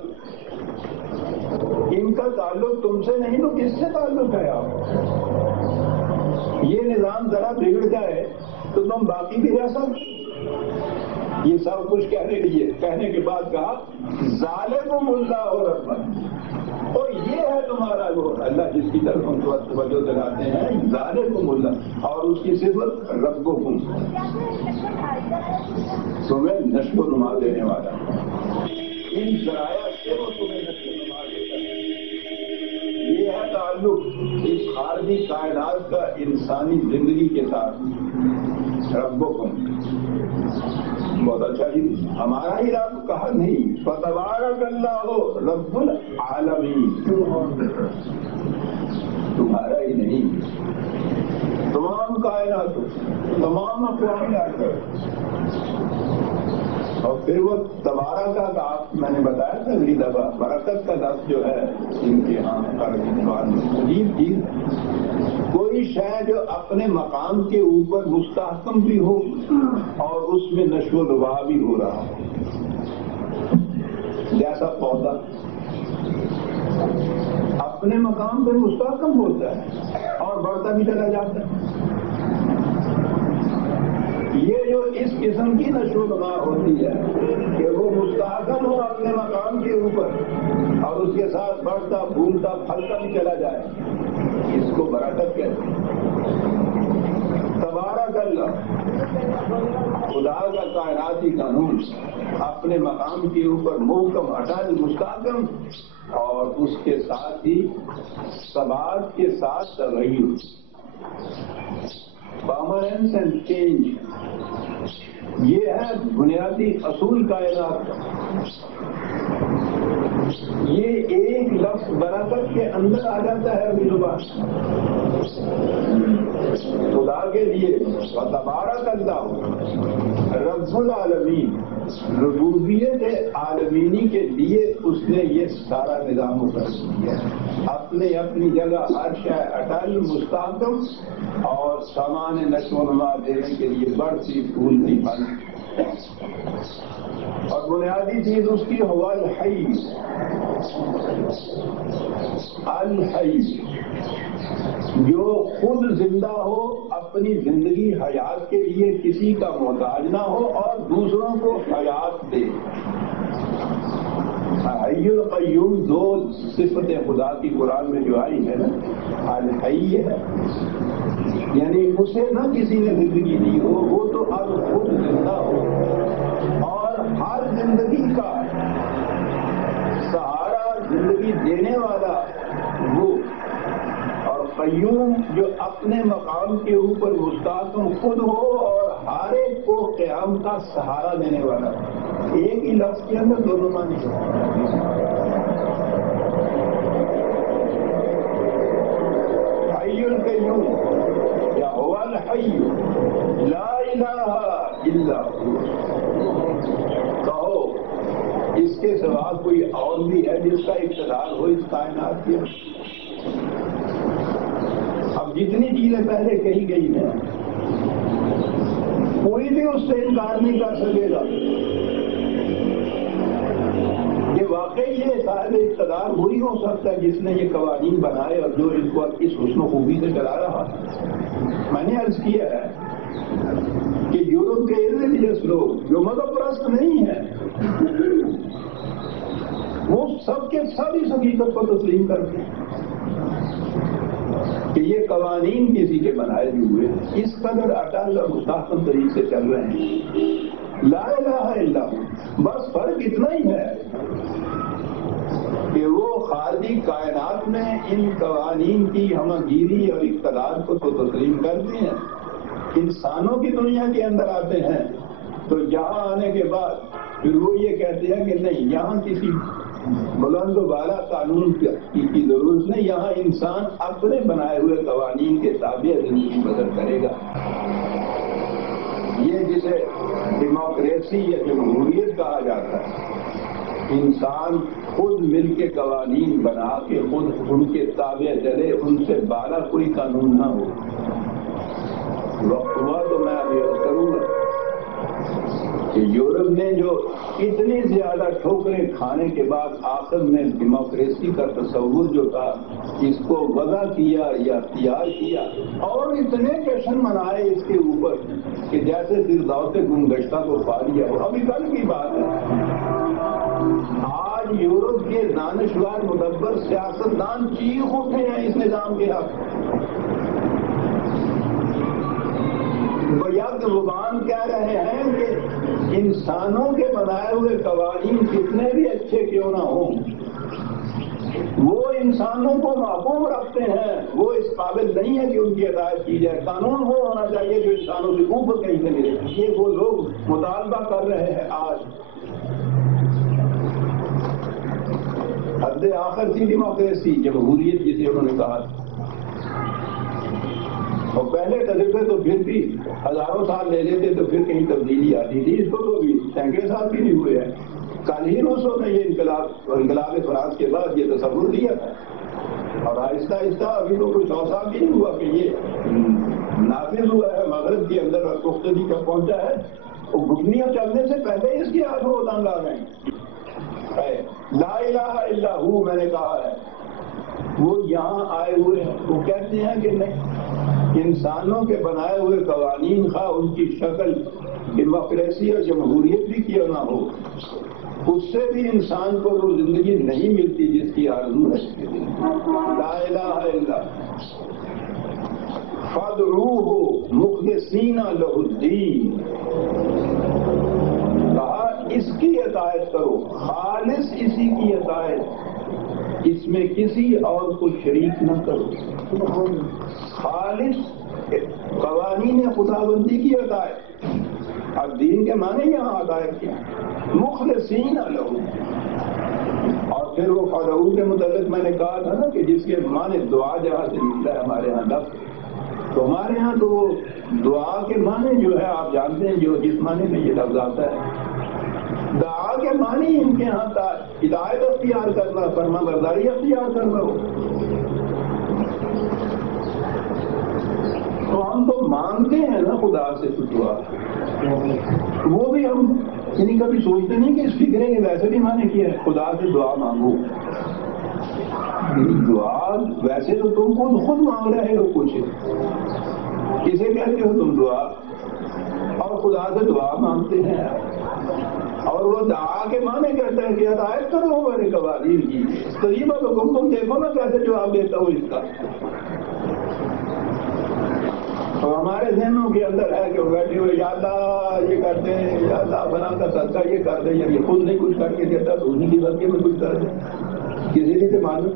ان کا تعلق تم سے نہیں تو کس سے تعلق ہے؟ آپ یہ نظام ذرا بگڑ جائے تو تم باقی بھی رہ سکتے. یہ سب کچھ کہنے کے بعد کہا ظالم اللہ و رحمت. اور یہ ہے تمہارا وہ اللہ جس کی طرف ہم توجہ دلاتے ہیں، ظالم اللہ، اور اس کی صفت ربکم، تمہیں نشو و نما دینے والا. ان ذرائع سے وہ تمہیں نشو و نما دیتا ہے. یہ ہے تعلق اس خارجی کائنات کا انسانی زندگی کے ساتھ. ربکم بہت اچھا جی، ہمارا ہی رب کہا نہیں، فتبارک اللہ رب العالمین. تمہارا ہی نہیں، تمام کائنات، تمام اقوام. اور پھر وہ تبارک کا آپ میں نے بتایا تھا اگلی دفعہ، برکت کا لفظ جو ہے ان کے یہاں عجیب چیز. کوئی شے جو اپنے مقام کے اوپر مستحکم بھی ہو اور اس میں نشو و نما بھی ہو رہا ہو. جیسا پودا اپنے مقام پہ مستحکم ہوتا ہے اور بڑھتا بھی چلا جاتا ہے. یہ جو اس قسم کی نشو و نما ہوتی ہے کہ وہ مستحکم ہو اپنے مقام کے اوپر اور اس کے ساتھ بڑھتا پھولتا پھلتا بھی چلا جائے، اس کو برکت کہتے ہیں. تبارک اللہ، خدا کا کائناتی قانون اپنے مقام کے اوپر محکم اٹل مستحکم، اور اس کے ساتھ ہی ثبات کے ساتھ تغیر، پرماننس اینڈ چینج. یہ ہے بنیادی اصول کائنات کا. یہ ایک لفظ برکت کے اندر آ جاتا ہے ابھی زبان. خدا کے لیے تبارک اللہ رب العالمین، ربوبیت عالمینی کے لیے اس نے یہ سارا نظام مقرر کیا. اپنے اپنی جگہ ہر شے اٹل مستحکم اور سامان نشو و نما دینے کے لیے بڑھتی پھولتی پھلتی. اور بنیادی چیز اس کی ہوا الحی. الحی جو خود زندہ ہو، اپنی زندگی حیات کے لیے کسی کا محتاج نہ ہو اور دوسروں کو حیات دے. حی القیوم دو صفتیں خدا کی قرآن میں جو آئی ہے نا، الحی ہے یعنی اسے نہ کسی نے زندگی دی ہو، وہ تو اب خود زندہ ہو اور ہر زندگی کا سہارا، زندگی دینے والا وہ. اور قیوم جو اپنے مقام کے اوپر مستحکم خود ہو اور ہر ایک کو قیام کا سہارا دینے والا. ایک ہی لفظ کے اندر دونوں معنی ہیں. حی القیوم یا هو الحی لا الہ الا هو. کہو اس کے سوا کوئی اور بھی ہے جس کا اقتدار ہو اس کائنات کے؟ اب جتنی چیزیں پہلے کہی گئی ہیں کوئی بھی اس سے انکار نہیں کر سکے گا کہ واقعی یہ صاحب اقتدار وہی ہو سکتا ہے جس نے یہ قوانین بنائے اور جو ان کو اس حسن و خوبی سے چلا رہا ہے. میں نے عرض کیا ہے کہ یورپ کے ریلیجس لوگ جو مذہب پرست نہیں ہیں وہ سب کے سب اس حقیقت کو تسلیم کرتے ہیں کہ یہ قوانین کسی کے بنائے ہوئے ہیں، اس قدر اٹل اور مستحکم طریقے سے چل رہے ہیں. لا الہ الا اللہ. بس فرق اتنا ہی ہے کہ وہ خارجی کائنات میں ان قوانین کی ہمہ گیری اور اقتدار کو تو تسلیم کرتے ہیں، انسانوں کی دنیا کے اندر آتے ہیں تو یہاں آنے کے بعد پھر وہ یہ کہتے ہیں کہ نہیں، یہاں کسی بلند و بالا قانون کی ضرورت نہیں، یہاں انسان اپنے بنائے ہوئے قوانین کے تابع زندگی بسر کرے گا. یہ جسے ڈیموکریسی یا جمہوریت کہا جاتا ہے، انسان خود مل کے قوانین بنا کے خود ان کے تابع چلے، ان سے بالا کوئی قانون نہ ہو. وقت ہوا تو میں ابھی کروں گا کہ یورپ نے جو اتنی زیادہ ٹھوکریں کھانے کے بعد آخر میں ڈیموکریسی کا تصور جو تھا اس کو وضع کیا یا تیار کیا، اور اتنے جشن منائے اس کے اوپر کہ جیسے فردوس گمگشتہ کو پا لیا ہو. ابھی کل کی بات ہے، آج یورپ کے دانشور مدبر سیاستدان چیخ اٹھے ہیں اس نظام کے حق. یک زبان کہہ رہے ہیں کہ انسانوں کے بنائے ہوئے قوانین کتنے بھی اچھے کیوں نہ ہوں، وہ انسانوں کو محکوم رکھتے ہیں، وہ اس قابل نہیں ہے کہ ان کی ہدایت کی جائے. قانون وہ ہونا چاہیے جو انسانوں سے اوپر کہیں سے ملے. یہ وہ لوگ مطالبہ کر رہے ہیں آج. حد آخر تھی ڈیموکریسی، جمہوریت جسے انہوں نے کہا. اور پہلے تجربے تو پھر بھی ہزاروں سال لے لیتے تو پھر کہیں تبدیلی آتی تھی. اس کو تو بھی سینکڑے سال بھی نہیں ہوئے ہیں. کل ہی روسوں نے یہ انقلاب فرانس کے بعد یہ تصور دیا تھا، اور آہستہ آہستہ ابھی تو کوئی 100 سال بھی نہیں ہوا کہ یہ نافذ ہوا ہے، مغرب کے اندر اور پختگی کا پہنچا ہے. اور گھٹنیاں چلنے سے پہلے اس کی آنکھوں کو تنگ آ گئے. لا الہ الا ہو میں نے کہا ہے، وہ یہاں آئے ہوئے ہیں. وہ کہتے ہیں کہ نہیں، انسانوں کے بنائے ہوئے قوانین خواہ ان کی شکل ڈیموکریسی اور جمہوریت بھی کیوں نہ ہو، اس سے بھی انسان کو وہ زندگی نہیں ملتی جس کی آرزو ہے. لا الہ الا فادعوہ مخلصین لہ الدین. کہا اس کی اطاعت کرو، خالص اسی کی اطاعت، اس میں کسی اور کو شریک نہ کرو. خالص قوانین خداوندی کی اطاعت. اب دین کے معنی یہاں اطاعت کیا، مخلصین لہ. اور پھر وہ فدعو کے متعلق میں نے کہا تھا نا کہ جس کے معنی دعا جہاں سے نکلا ہے ہمارے یہاں لفظ، تو ہمارے یہاں تو وہ دعا کے معنی جو ہے آپ جانتے ہیں، جو جس معنی میں یہ لفظ آتا ہے، دعا کے معنی ان کے یہاں تھا ہدایت اختیار کرنا، فرما برداری اختیار کرنا ہو. تو ہم تو مانگتے ہیں نا خدا سے دعا، وہ بھی ہم یعنی کبھی سوچتے نہیں کہ اس فکرے نے ویسے بھی معنی کیا ہے خدا سے دعا مانگو. دعا ویسے تو تم خود مانگ رہے ہو کچھ، کسے کہتے ہو تم دعا، اور خدا سے دعا مانگتے ہیں. اور وہ دعا کے معنی کہتے ہیں کہ ہدایت کرو میرے قوانین کی. قریبا تو تم دیکھو نا کیسے جواب دیتا ہوں اس کا. اور ہمارے ذہنوں کے اندر ہے کہ وہ بیٹھے ہوئے یا اللہ یہ کرتے ہیں، یا اللہ بنا کا صدقہ یہ کر دے، یا یہ خود نہیں کچھ کر کے دیتا تو انہیں کی غلطی میں کچھ کر دے. کسی بھی سے معلوم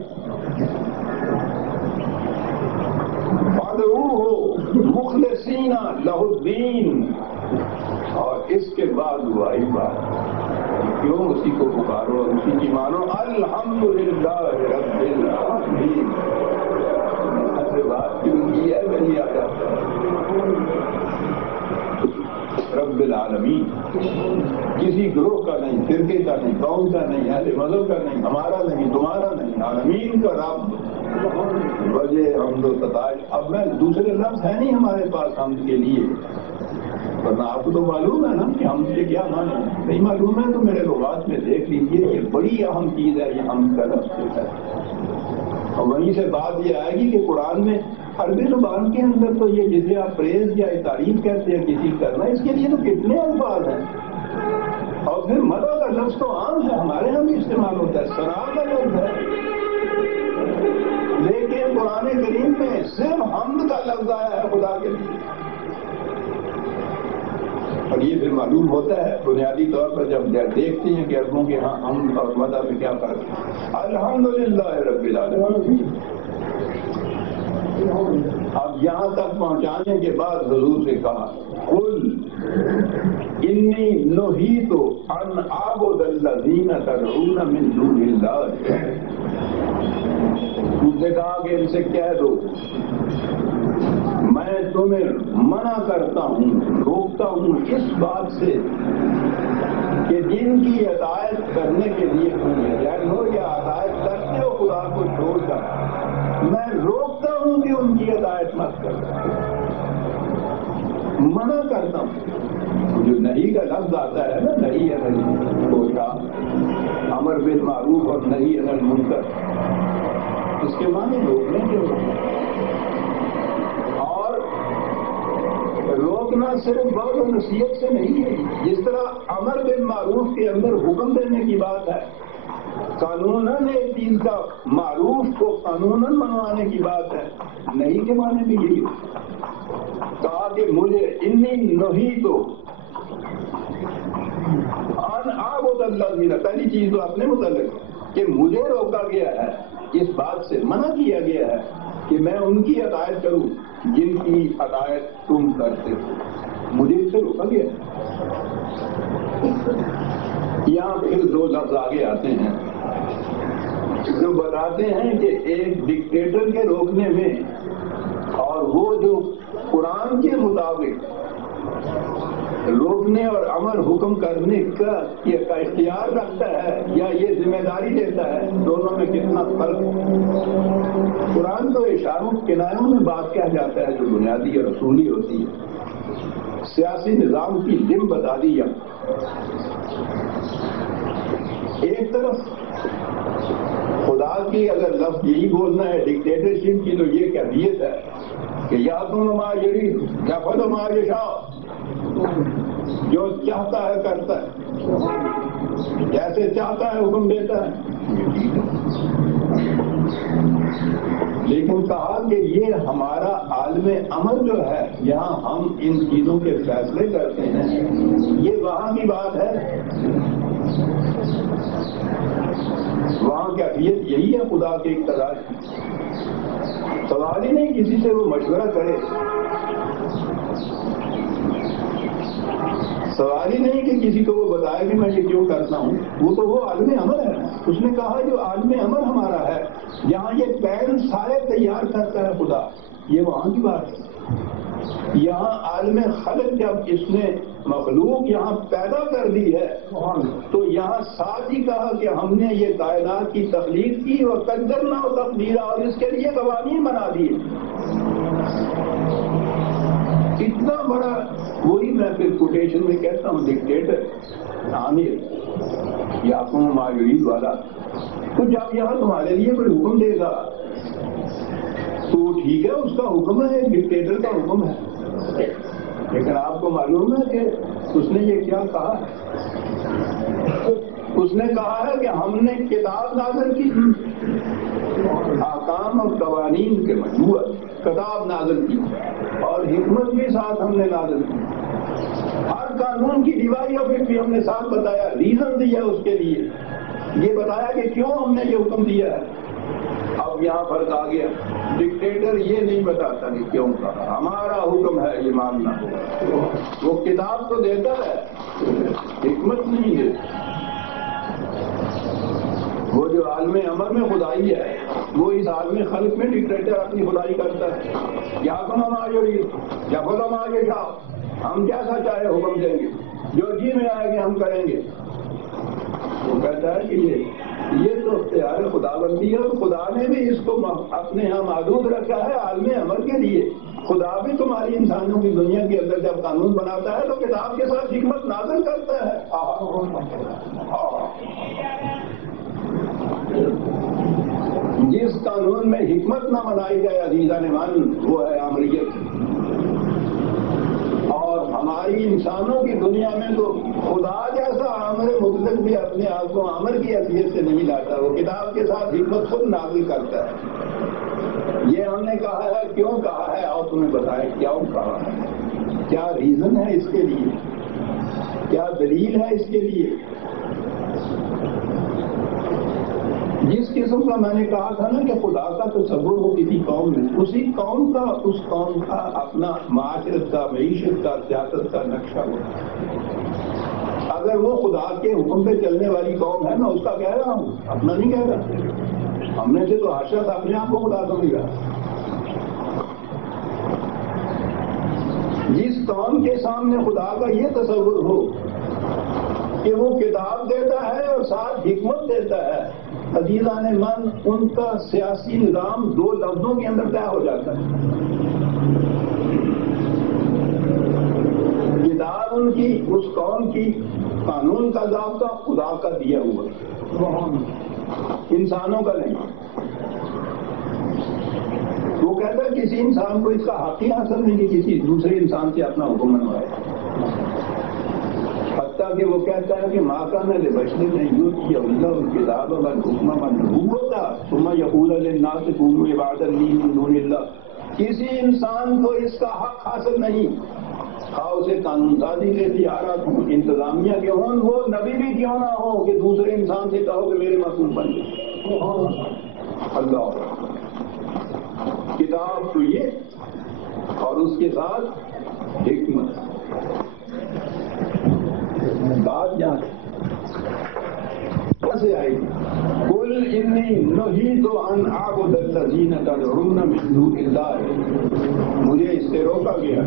فادعوہ مخلصین لہ الدین. اور اس کے بعد دعائی بات، کیوں اسی کو پکارو اور اسی کی مانو. الحمدللہ رب العالمین. بات کیوں کی ہے وہی آ جاتا ہے. رب العالمین کسی گروہ کا نہیں، فرقے کا نہیں، قوم کا نہیں، اہل مذہب کا نہیں، ہمارا نہیں، تمہارا نہیں، عالمین کا رب. وجہ حمد و ستائش. اب میں دوسرے لفظ ہے نہیں ہمارے پاس حمد کے لیے، ورنہ آپ کو تو معلوم ہے نا کہ حمد کے کیا معنی ہے. نہیں معلوم ہے تو میرے لغات میں دیکھ لیجیے، یہ بڑی اہم چیز ہے یہ حمد کا لفظ ہے. اور وہیں سے بات یہ آئے گی کہ قرآن میں عربی زبان کے اندر تو یہ جسے آپ پریز یا تعریف کہتے ہیں کسی کرنا، اس کے لیے تو کتنے الفاظ ہیں. اور پھر مدح کا لفظ تو عام ہے، ہمارے یہاں بھی استعمال ہوتا ہے. ثنا کا لفظ ہے، لیکن قرآن کریم میں صرف حمد کا لفظ آیا ہے خدا کے لیے، اور یہ پھر معلوم ہوتا ہے بنیادی طور پر جب دیکھتے ہیں کہ عربوں کے ہاں حمد اور مدح میں کیا فرق ہے۔ الحمدللہ رب العالمین۔ اب یہاں تک پہنچانے کے بعد حضور سے کہا قل انی نہیت ان اعبد الذین تدعون من دون اللہ، اس نے کہا کہ ان سے کہہ دو میں تمہیں منع کرتا ہوں، روکتا ہوں اس بات سے کہ جن کی اطاعت کرنے کے لیے تم جان ہو یا اطاعت کرتے ہو خدا کو چھوڑ کر، میں روکتا ہوں کہ ان کی اطاعت مت کرو، منع کرتا ہوں۔ جو نہیں کا لفظ آتا ہے نا، نہیں انل کوشا، امر بالمعروف اور نہیں انل منکر، اس کے معنی روکنے کے ہوتے، اور روکنا صرف بات و نصیحت سے نہیں ہے۔ جس طرح امر بالمعروف کے اندر حکم دینے کی بات ہے، قانوناً ایک چیز کا معروف کو قانوناً منوانے کی بات ہے، نہیں کے معنی بھی یہی کہا کہ مجھے انی نہیت ان اعبد الذین، پہلی چیز تو اپنے متعلق کہ مجھے روکا گیا ہے، اس بات سے منع کیا گیا ہے کہ میں ان کی اطاعت کروں جن کی اطاعت تم کرتے ہو، مجھے اس سے روکا گیا ہے۔ یہاں پھر دو لفظ آگے آتے ہیں جو بتاتے ہیں کہ ایک ڈکٹیٹر کے روکنے میں اور وہ جو قرآن کے مطابق روکنے اور امر حکم کرنے کا اختیار رکھتا ہے یا یہ ذمہ داری دیتا ہے، دونوں میں کتنا فرق ہے۔ قرآن تو اشاروں کنایوں میں بات کہہ جاتا ہے جو بنیادی اور اصولی ہوتی ہے، سیاسی نظام کی ذم بتا دی یا ایک طرف خدا کی اگر لفظ یہی بولنا ہے ڈکٹیٹرشپ کی تو یہ کیفیت ہے کہ یا تم ما یری یا خود ما یشاء، جو چاہتا ہے کرتا ہے، جیسے چاہتا ہے حکم دیتا ہے۔ لیکن کہا کہ یہ ہمارا عالم امر جو ہے، یہاں ہم ان چیزوں کے فیصلے کرتے ہیں، یہ وہاں کی بات ہے، وہاں کیفیت یہی ہے خدا کے اقتدار کی۔ سوال ہی نہیں کسی سے وہ مشورہ کرے، سوال ہی نہیں کہ کسی کو وہ بتائے کہ میں یہ کیوں کرتا ہوں، وہ تو وہ عالم امر ہے۔ اس نے کہا جو عالم امر ہمارا ہے، یہاں یہ پین سارے تیار کرتا ہے خدا، یہ وہاں کی بات ہے۔ یہاں عالم خلق جب اس نے مخلوق یہاں پیدا کر دی ہے تو یہاں ساتھ ہی کہا کہ ہم نے یہ کائنات کی تخلیق کی اور قدرنا و تقدیرا، اور اس کے لیے قوانین بنا دیے۔ اتنا بڑا، وہی میں پھر کوٹیشن میں کہتا ہوں ڈکٹیٹر عامر یا حکم مایوید والا، تو جب یہاں تمہارے لیے کوئی حکم دے گا تو ٹھیک ہے، اس کا حکم ہے، ڈکٹیٹر کا حکم ہے، لیکن آپ کو معلوم ہے کہ اس نے یہ کیا کہا ہے؟ اس نے کہا ہے کہ ہم نے کتاب نازل کی، احکام اور قوانین کے مجموعہ کتاب نازل کی اور حکمت بھی ساتھ ہم نے نازل کی، ہر قانون کی ڈیوائڈ آف اٹ بھی ہم نے ساتھ بتایا، ریزن دیا اس کے لیے، یہ بتایا کہ کیوں ہم نے یہ حکم دیا ہے۔ اب یہاں فرق آ گیا، ڈکٹیٹر یہ نہیں بتاتا کہ کیوں کہا، ہمارا حکم ہے یہ ماننا، وہ کتاب تو دیتا ہے، حکمت نہیں دیتا۔ وہ جو عالم امر میں خدائی ہے، وہ اس عالم خلق میں ڈکٹیٹر اپنی خدائی کرتا ہے۔ یا تم ہم آگے یا خود ہم آگے جاؤ، ہم جیسا چاہے حکم دیں گے، جو جی میں آئے گے ہم کریں گے۔ وہ کہتا ہے کہ یہ تو اختیار خدا بندی ہے، اور خدا نے بھی اس کو اپنے یہاں محدود رکھا ہے عالم امر کے لیے۔ خدا بھی تمہاری انسانوں کی دنیا کے اندر جب قانون بناتا ہے تو کتاب کے ساتھ حکمت نازل کرتا ہے۔ جس قانون میں حکمت نہ بنائی جائے عزیزان من، وہ ہے آمریت۔ اور ہماری انسانوں کی دنیا میں تو خدا جیسا عامر مطلق بھی اپنے آپ کو عامر کی حیثیت سے نہیں لاتا، وہ کتاب کے ساتھ حکمت خود نازل کرتا ہے۔ یہ ہم نے کہا ہے، کیوں کہا ہے، اور تمہیں بتائیں کیوں کہا ہے، کیا ریزن ہے اس کے لیے، کیا دلیل ہے اس کے لیے۔ جس قسم کا میں نے کہا تھا نا کہ خدا کا تصور ہو کسی قوم میں، اسی قوم کا، اس قوم کا اپنا معاشرت کا، معیشت کا، سیاست کا نقشہ ہو۔ اگر وہ خدا کے حکم پہ چلنے والی قوم ہے، میں اس کا کہہ رہا ہوں، اپنا نہیں کہہ رہا۔ ہم نے سے تو حاشا اپنے آپ کو خدا سمجھا۔ جس قوم کے سامنے خدا کا یہ تصور ہو کہ وہ کتاب دیتا ہے اور ساتھ حکمت دیتا ہے، عزیزان من، ان کا سیاسی نظام 2 لفظوں کے اندر طے ہو جاتا ہے۔ کتاب ان کی، اس قوم کی، قانون کا ضابطہ خدا کا دیا ہوا، انسانوں کا نہیں۔ وہ کہتا ہے کسی انسان کو اس کا حق ہی حاصل نہیں کہ کسی دوسرے انسان سے اپنا حکم منوائے، حتیٰ کہ وہ کہتا ہے کہ ماں کا نہ بشر نے یوتی اللہ الکتاب والحکم والنبوۃ ثم یقول للناس کونوا عبادا لی من دون اللہ۔ کسی انسان کو اس کا حق حاصل نہیں، خواہ اسے قانون سازی کے اختیارات ہوں، انتظامیہ کے ہوں، وہ نبی بھی کیوں نہ ہو، کہ دوسرے انسان سے کہو کہ میرے معصوم بن جائے۔ اللہ کتاب تو یہ، اور اس کے ساتھ حکمت۔ بات یہاں کیسے آئی؟ قل انی نہیت ان اعبد الذین تدعون من دون اللہ، مجھے اس سے روکا گیا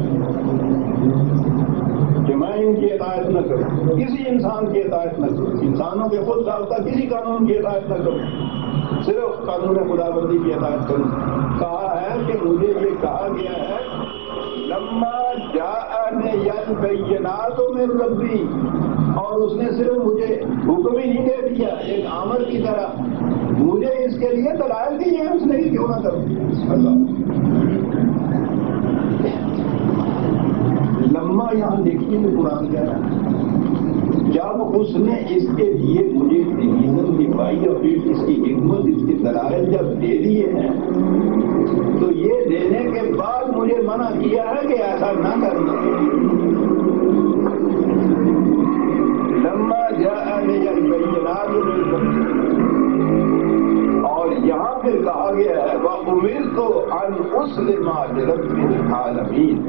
کہ میں ان کی اطاعت نہ کروں، کسی انسان کی اطاعت نہ کروں، انسانوں کے خود ساختہ کسی قانون کی اطاعت نہ کروں، صرف قانون خدا بندی کی اطاعت کروں۔ کہا ہے کہ مجھے یہ کہا گیا ہے لما جاءنی البینات من ربی، اور اس نے صرف مجھے حکم ہی نہیں دے دیا ایک آمر کی طرح، مجھے اس کے لیے دلائل دیے ہیں اس نے کہ کیوں نہ کروں۔ اللہ لما یہاں دیکھیے کہ قرآن کہہ رہا ہے، جب اس نے اس کے لیے مجھے ریزن دکھائی اور پھر اس کی حکمت، اس کے دلائل جب دے دیے ہیں، تو یہ دینے کے بعد مجھے منع کیا ہے کہ ایسا نہ کرنا۔ لما جاءنی البینات من ربی، اور یہاں پھر کہا گیا ہے وَأُمِرْتُ أَنْ أُسْلِمَ لِرَبِّ الْعَالَمِينَ،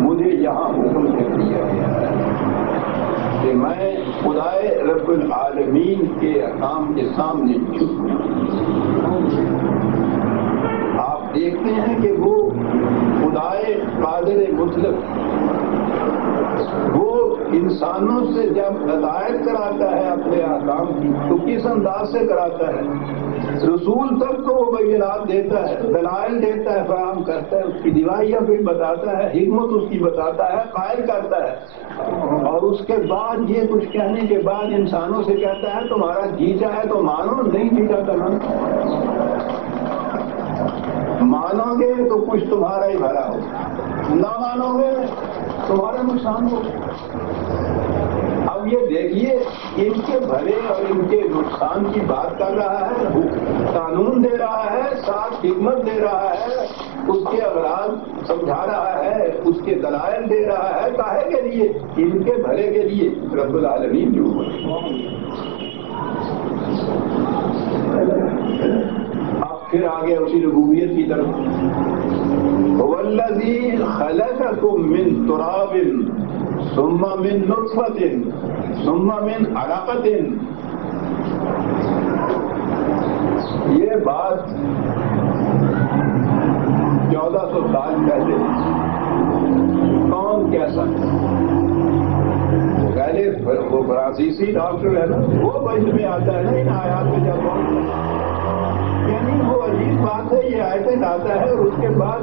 مجھے یہاں حکم دے دیا گیا ہے کہ میں خدائے رب العالمین کے احکام کے سامنے جھک جاؤں۔ آپ دیکھتے ہیں کہ وہ خدائے قادر مطلق، وہ انسانوں سے جب ہدایت کراتا ہے اپنے احکام کی تو کس انداز سے کراتا ہے؟ رسول تک کو وہ بینات دیتا ہے، دلائل دیتا ہے، فراہم کرتا ہے، اس کی دیوائیاں بھی بتاتا ہے، حکمت اس کی بتاتا ہے، قائل کرتا ہے، اور اس کے بعد یہ کچھ کہنے کے بعد انسانوں سے کہتا ہے تمہارا جی چاہے تو مانو، نہیں جی چاہتا مانو گے تو کچھ تمہارا ہی بھلا ہو، نہ مانو گے تمہارا نقصان ہو۔ اب یہ دیکھیے ان کے بھلے اور ان کے نقصان کی بات کر رہا ہے، قانون دے رہا ہے، ساتھ حکمت دے رہا ہے، اس کے اغراض سمجھا رہا ہے، اس کے دلائل دے رہا ہے، کاہے کے لیے؟ ان کے بھلے کے لیے، رب العالمین جو اب پھر آگے اسی ربوبیت کی طرف، والذی خلقکم من تراب ثم من نطفۃ ثم من علقۃ۔ یہ بات 1400 سال پہلے کون کیسا پہلے وہ فرانسیسی ڈاکٹر ہے نا، وہ وجہ میں آتا ہے نا ان آیات میں جب یعنی وہ عجیب بات ہے، یہ آیتیں لاتا ہے اور اس کے بعد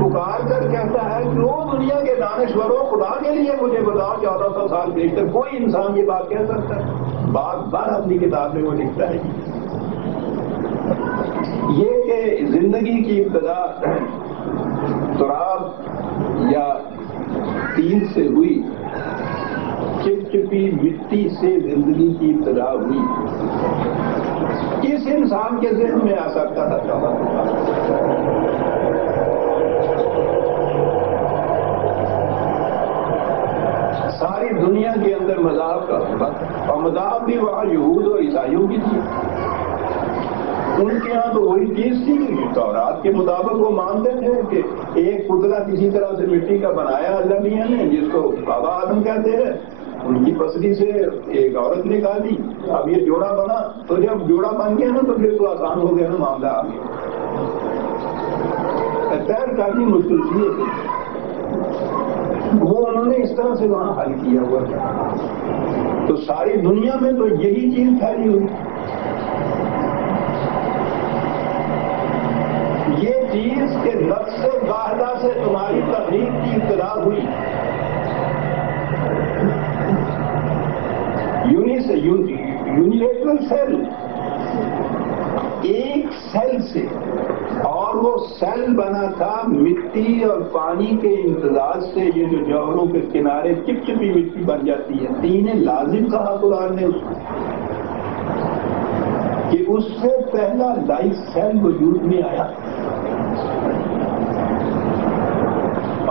پکار کر کہتا ہے کہ وہ دنیا کے دانشوروں خدا کے لیے مجھے بتاؤ 1400 سال بیشتر کوئی انسان یہ بات کہہ سکتا ہے؟ بار بار اپنی کتاب میں وہ لکھتا ہے یہ کہ زندگی کی ابتدا تراب یا تین سے ہوئی، چپچپی مٹی سے زندگی کی ابتدا ہوئی، کس انسان کے ذہن میں آ سکتا تھا 14 ساری دنیا کے اندر مذاہب کا حکومت، اور مذاہب بھی وہاں یہود اور عیسائیوں کی تھی. ان کے ہاں تو وہی چیز تھی کہ تورات کے مطابق وہ مانتے تھے کہ ایک پتلا کسی طرح سے مٹی کا بنایا اللہ میاں نے، جس کو بابا آدم کہتے ہیں، ان کی پسلی سے ایک عورت نکالی، اب یہ جوڑا بنا، تو جب جوڑا بن گیا نا تو پھر تو آسان ہو گیا نا معاملہ آگے. خیر کافی مشکل تھی، وہ انہوں نے اس طرح سے وہاں حل کیا ہوا تھا. تو ساری دنیا میں تو یہی چیز پھیلی ہوئی. یہ چیز کے نفس واحدہ سے تمہاری تخلیق کی ابتدا ہوئی. یونیلیٹرل سیل، ایک سیل سے، اور وہ سیل بنا تھا مٹی اور پانی کے امتزاج سے. یہ جو جوہروں کے کنارے چپچپی مٹی بن جاتی ہے، تین لازم کہا قرآن نے اس کو، کہ اس سے پہلا لائف سیل وجود میں آیا،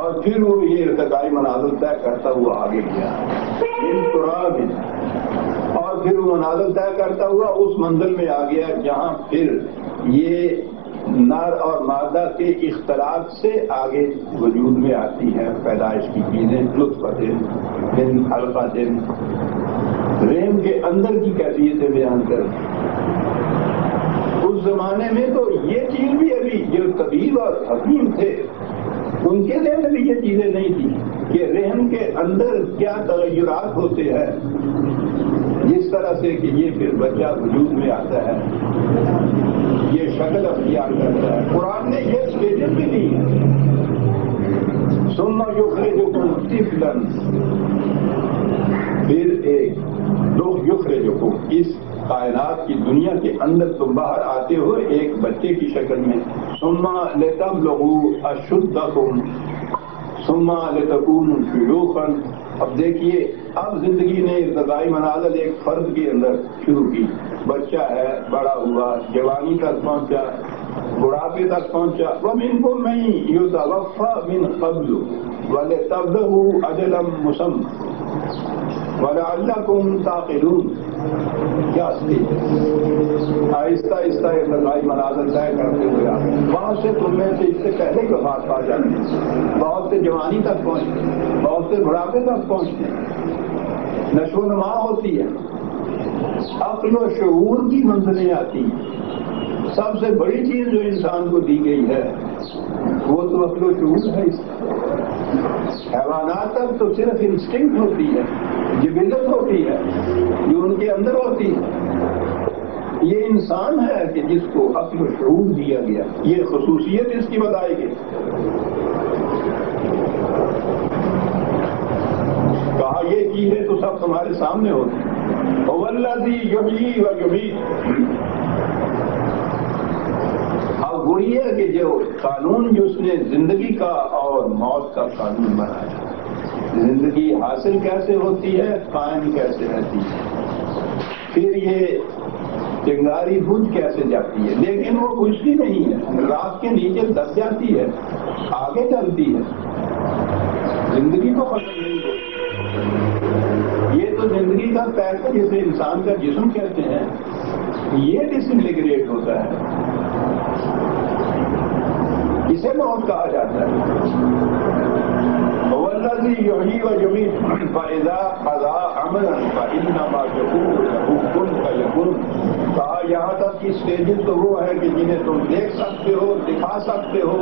اور پھر وہ یہ ارتقائی منازل طے کرتا ہوا آگے گیا اور پھر وہ منازل طے کرتا ہوا اس منزل میں آ گیا جہاں پھر یہ نر اور مادہ کے اختلاط سے آگے وجود میں آتی ہے پیدائش کی چیزیں. نطفہ من علقۃ، رحم کے اندر کی کیفیتیں بیان کر. اس زمانے میں تو یہ چیز بھی ابھی جو طبیب اور حکیم تھے ان کے ذہن میں بھی یہ چیزیں نہیں تھی کہ رحم کے اندر کیا تغیرات ہوتے ہیں، جس طرح سے کہ یہ پھر بچہ وجود میں آتا ہے، یہ شکل اختیار کرتا ہے. قرآن نے یہ اسٹیجز بھی دی ہے. ثم یخرجکم طفلا، پھر ایک یخرجکم، اس کائنات کی دنیا کے اندر تم باہر آتے ہو ایک بچے کی شکل میں. ثم لتبلغوا اشدکم ثم لتکونوا شیوخا. اب دیکھیے، اب زندگی نے ارتقائی منازل ایک فرد کے اندر شروع کی. بچہ ہے، بڑا ہوا، جوانی تک پہنچا، بڑھاپے تک پہنچا. ومنکم من یتوفی من قبل ولتبلغوا اجلا مسمى ولعلکم تعقلون. کیا آہستہ آہستہ ارتقائی منازل طے کرتے ہوئے بہت سے تم میں سے اس سے پہلے ہی وفات پا جاتے ہیں، بہت سے جوانی تک پہنچتے، بہت سے بڑھاپے تک پہنچتے، نشو و نما ہوتی ہے، عقل و شعور کی منزلیں آتی ہیں. سب سے بڑی چیز جو انسان کو دی گئی ہے وہ تو عقل و شعور ہے. حیوانات تک تو صرف انسٹنکٹ ہوتی ہے، جبلت ہوتی ہے جو ان کے اندر ہوتی ہے. یہ انسان ہے کہ جس کو عقل و شعور دیا گیا، یہ خصوصیت اس کی بتائی گئی. کہا یہ چیزیں تو سب تمہارے سامنے ہوتی ہیں. والذی یحیی و یمیت، اب وہی ہے کہ جو قانون جس نے زندگی کا اور موت کا قانون بنایا. زندگی حاصل کیسے ہوتی ہے، قائم کیسے رہتی ہے، پھر یہ چنگاری بجھ کیسے جاتی ہے. لیکن وہ بجھتی نہیں ہے، راک کے نیچے دب جاتی ہے، آگے چلتی ہے. زندگی تو ختم نہیں ہوتی. یہ تو زندگی کا پیسہ جسے انسان کا جسم کہتے ہیں، یہ ڈسنٹیگریٹ ہوتا ہے، اسے موت کہا جاتا ہے. والذی یحیی و یمیت فاذا قضى امرا فانما یقول له کن فیکون. کہا یہاں تک کی اسٹیجز تو وہ ہے کہ جنہیں تم دیکھ سکتے ہو، دکھا سکتے ہو،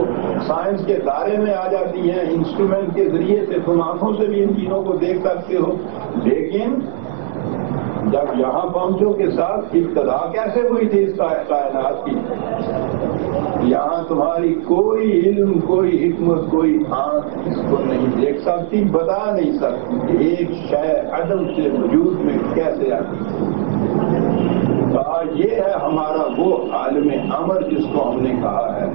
سائنس کے دائرے میں آ جاتی ہیں، انسٹرومنٹ کے ذریعے سے تم آنکھوں سے بھی ان چیزوں کو دیکھ سکتے ہو. لیکن جب یہاں پہنچو کے ساتھ ابتدا کیسے ہوئی تھی اس کائنات کی، یہاں تمہاری کوئی علم، کوئی حکمت، کوئی آنکھ اس کو نہیں دیکھ سکتی، بتا نہیں سکتی کہ ایک شے عدم سے وجود میں کیسے آتی. کہا یہ ہے ہمارا وہ عالم امر جس کو ہم نے کہا ہے